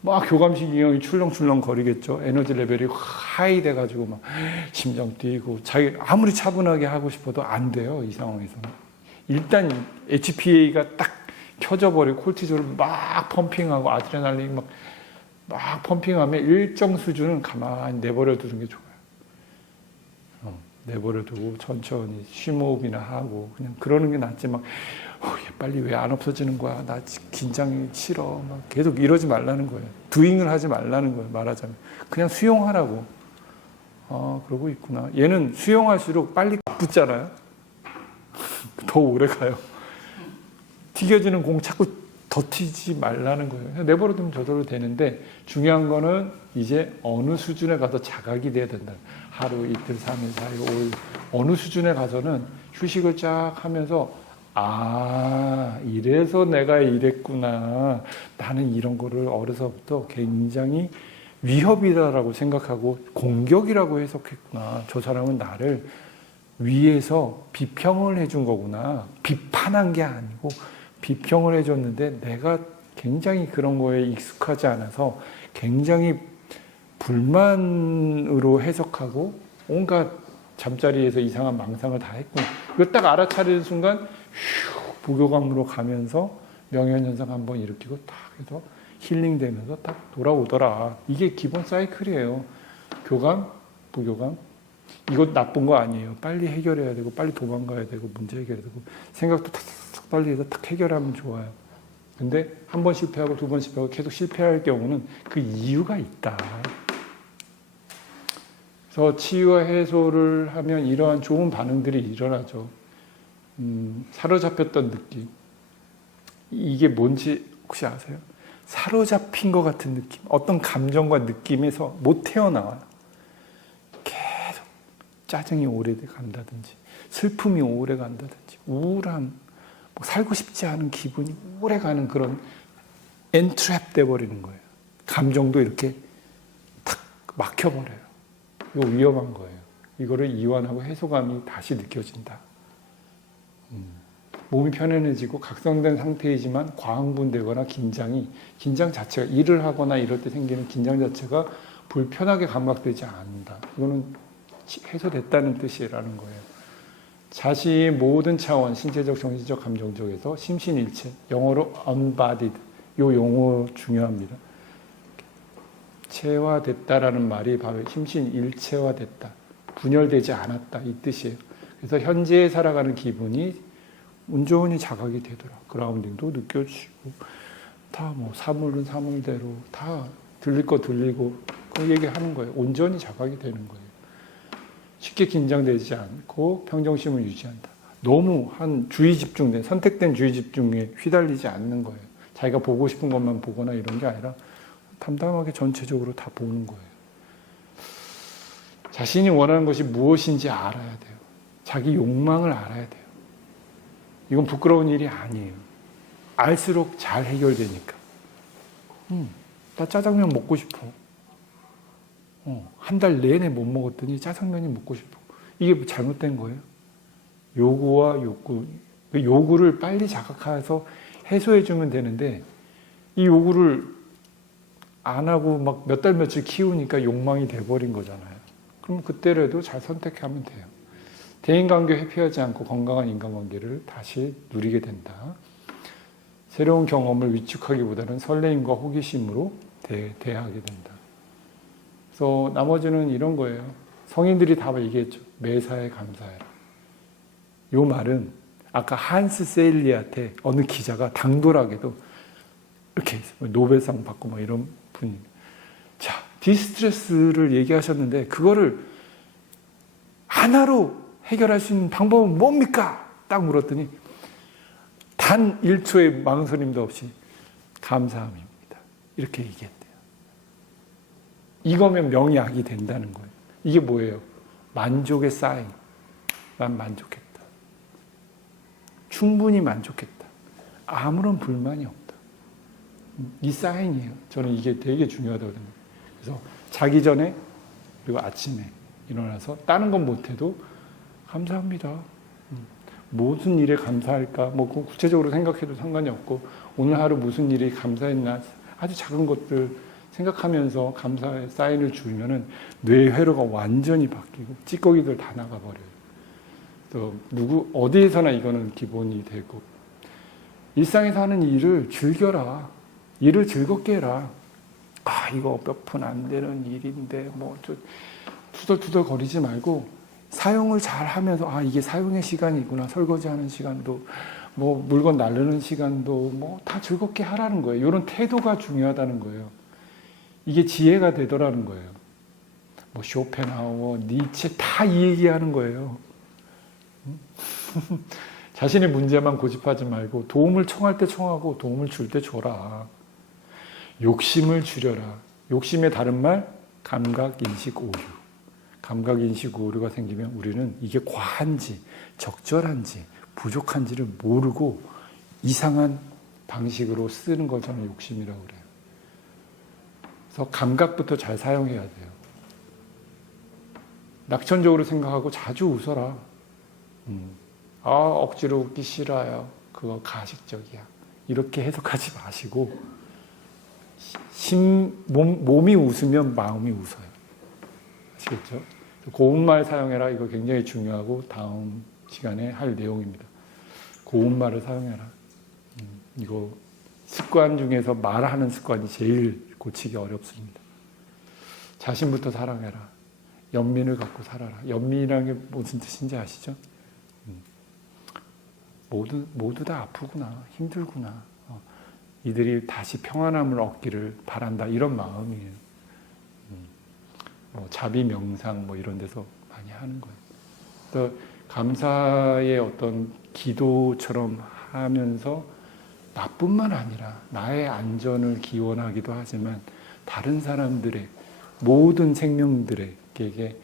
막 교감식 이형이 출렁출렁 거리겠죠. 에너지 레벨이 하이 돼가지고 막 심장 뛰고 자기 아무리 차분하게 하고 싶어도 안 돼요. 이 상황에서는. 일단 HPA가 딱 켜져버리고 콜티졸을 막 펌핑하고 아드레날린이 막 펌핑하면 일정 수준은 가만히 내버려 두는 게 좋아요. 내버려 두고 천천히 심호흡이나 하고 그냥 그러는 게 낫지 얘 빨리 왜 안 없어지는 거야? 나 긴장이 싫어. 막 계속 이러지 말라는 거예요. 두잉을 하지 말라는 거예요. 말하자면. 그냥 수용하라고. 그러고 있구나. 얘는 수용할수록 빨리 붙잖아요. 더 오래 가요. 튀겨지는 공 자꾸 더 튀지 말라는 거예요. 내버려두면 저절로 되는데 중요한 거는 이제 어느 수준에 가서 자각이 돼야 된다. 하루, 이틀, 3일, 4일, 5일 어느 수준에 가서는 휴식을 쫙 하면서 이래서 내가 이랬구나. 나는 이런 거를 어려서부터 굉장히 위협이다라고 생각하고 공격이라고 해석했구나. 저 사람은 나를 위해서 비평을 해준 거구나. 비판한 게 아니고 비평을 해줬는데 내가 굉장히 그런 거에 익숙하지 않아서 굉장히 불만으로 해석하고 온갖 잠자리에서 이상한 망상을 다 했구나. 이걸 딱 알아차리는 순간 부교감으로 가면서 명현현상 한번 일으키고 딱 해서 힐링되면서 딱 돌아오더라. 이게 기본 사이클이에요. 교감, 부교감. 이거 나쁜 거 아니에요. 빨리 해결해야 되고 빨리 도망가야 되고 문제 해결해야 되고 생각도 탁탁 빨리 해서 딱 해결하면 좋아요. 근데 한 번 실패하고 두 번 실패하고 계속 실패할 경우는 그 이유가 있다. 그래서 치유와 해소를 하면 이러한 좋은 반응들이 일어나죠. 사로잡혔던 느낌. 이게 뭔지 혹시 아세요? 사로잡힌 것 같은 느낌. 어떤 감정과 느낌에서 못 태어나와요. 계속 짜증이 오래 간다든지 슬픔이 오래 간다든지 우울함, 살고 싶지 않은 기분이 오래 가는 그런 엔트랩 돼버리는 거예요. 감정도 이렇게 탁 막혀버려요. 이거 위험한 거예요. 이거를 이완하고 해소감이 다시 느껴진다. 몸이 편안해지고 각성된 상태이지만 과흥분되거나 긴장 자체가 일을 하거나 이럴 때 생기는 긴장 자체가 불편하게 감각되지 않는다. 이거는 해소됐다는 뜻이라는 거예요. 자신의 모든 차원, 신체적, 정신적, 감정적에서 심신일체, 영어로 unbodied, 이 용어 중요합니다. 체화됐다라는 말이 바로 심신일체화됐다, 분열되지 않았다 이 뜻이에요. 그래서 현재에 살아가는 기분이 온전히 자각이 되더라. 그라운딩도 느껴지고 다 뭐 사물은 사물대로 다 들릴 거 들리고 그 얘기하는 거예요. 온전히 자각이 되는 거예요. 쉽게 긴장되지 않고 평정심을 유지한다. 너무 한 주의 집중된 선택된 주의 집중에 휘달리지 않는 거예요. 자기가 보고 싶은 것만 보거나 이런 게 아니라 담담하게 전체적으로 다 보는 거예요. 자신이 원하는 것이 무엇인지 알아야 돼요. 자기 욕망을 알아야 돼요. 이건 부끄러운 일이 아니에요. 알수록 잘 해결되니까. 나 짜장면 먹고 싶어. 한 달 내내 못 먹었더니 짜장면이 먹고 싶어. 이게 뭐 잘못된 거예요? 요구와 욕구. 그 요구를 빨리 자각해서 해소해주면 되는데 이 요구를 안 하고 막 몇 달 며칠 키우니까 욕망이 돼버린 거잖아요. 그럼 그때라도 잘 선택하면 돼요. 대인관계 회피하지 않고 건강한 인간관계를 다시 누리게 된다. 새로운 경험을 위축하기보다는 설레임과 호기심으로 대하게 된다. 그래서 나머지는 이런 거예요. 성인들이 다 얘기했죠. 매사에 감사해라. 이 말은 아까 한스 세일리한테 어느 기자가 당돌하게도 이렇게 노벨상 받고 막 이런 분이 자, 디스트레스를 얘기하셨는데 그거를 하나로 해결할 수 있는 방법은 뭡니까? 딱 물었더니 단 1초의 망설임도 없이 감사함입니다. 이렇게 얘기했대요. 이거면 명약이 된다는 거예요. 이게 뭐예요? 만족의 사인. 난 만족했다. 충분히 만족했다. 아무런 불만이 없다. 이 사인이에요. 저는 이게 되게 중요하다고 생각해요. 그래서 자기 전에 그리고 아침에 일어나서 다른 건 못해도 감사합니다. 무슨 일에 감사할까? 뭐 구체적으로 생각해도 상관이 없고 오늘 하루 무슨 일이 감사했나? 아주 작은 것들 생각하면서 감사의 사인을 주면은 뇌 회로가 완전히 바뀌고 찌꺼기들 다 나가버려요. 또 어디에서나 이거는 기본이 되고 일상에서 하는 일을 즐겨라. 일을 즐겁게 해라. 이거 몇 푼 안 되는 일인데 뭐 좀 투덜투덜 거리지 말고 사용을 잘 하면서 이게 사용의 시간이구나. 설거지하는 시간도 뭐 물건 나르는 시간도 뭐 다 즐겁게 하라는 거예요. 이런 태도가 중요하다는 거예요. 이게 지혜가 되더라는 거예요. 뭐 쇼펜하우어, 니체 다 이 얘기하는 거예요. 자신의 문제만 고집하지 말고 도움을 청할 때 청하고 도움을 줄 때 줘라. 욕심을 줄여라. 욕심의 다른 말 감각인식 오류. 감각인식 오류가 생기면 우리는 이게 과한지 적절한지 부족한지를 모르고 이상한 방식으로 쓰는 걸 저는 욕심이라고 그래요. 그래서 감각부터 잘 사용해야 돼요. 낙천적으로 생각하고 자주 웃어라. 억지로 웃기 싫어요. 그거 가식적이야. 이렇게 해석하지 마시고 몸이 웃으면 마음이 웃어요. 아시겠죠? 고운말 사용해라. 이거 굉장히 중요하고 다음 시간에 할 내용입니다. 고운말을 사용해라. 이거 습관 중에서 말하는 습관이 제일 고치기 어렵습니다. 자신부터 사랑해라. 연민을 갖고 살아라. 연민이라는 게 무슨 뜻인지 아시죠? 모두 다 아프구나. 힘들구나. 이들이 다시 평안함을 얻기를 바란다. 이런 마음이에요. 뭐 자비 명상 뭐 이런 데서 많이 하는 거예요. 그래서 감사의 어떤 기도처럼 하면서 나뿐만 아니라 나의 안전을 기원하기도 하지만 다른 사람들의 모든 생명들에게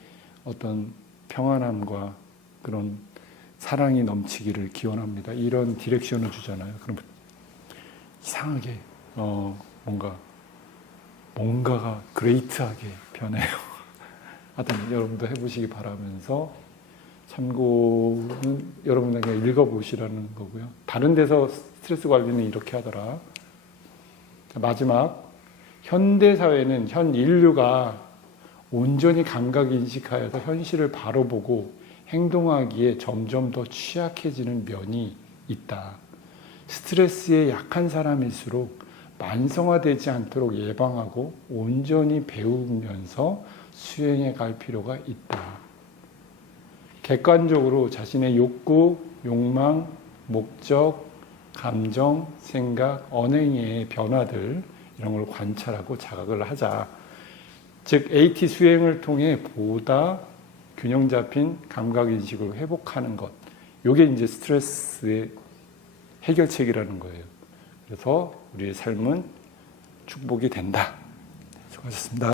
어떤 평안함과 그런 사랑이 넘치기를 기원합니다. 이런 디렉션을 주잖아요. 그럼 이상하게 뭔가가 그레이트하게 변해요. 하여튼 여러분도 해보시기 바라면서 참고는 여러분들 그냥 읽어보시라는 거고요. 다른 데서 스트레스 관리는 이렇게 하더라. 마지막, 현대사회는 현 인류가 온전히 감각인식하여서 현실을 바로 보고 행동하기에 점점 더 취약해지는 면이 있다. 스트레스에 약한 사람일수록 만성화되지 않도록 예방하고 온전히 배우면서 수행해 갈 필요가 있다. 객관적으로 자신의 욕구, 욕망, 목적, 감정, 생각, 언행의 변화들 이런 걸 관찰하고 자각을 하자. 즉 AT 수행을 통해 보다 균형 잡힌 감각 인식을 회복하는 것. 이게 이제 스트레스의 해결책이라는 거예요. 그래서 우리의 삶은 축복이 된다. 수고하셨습니다.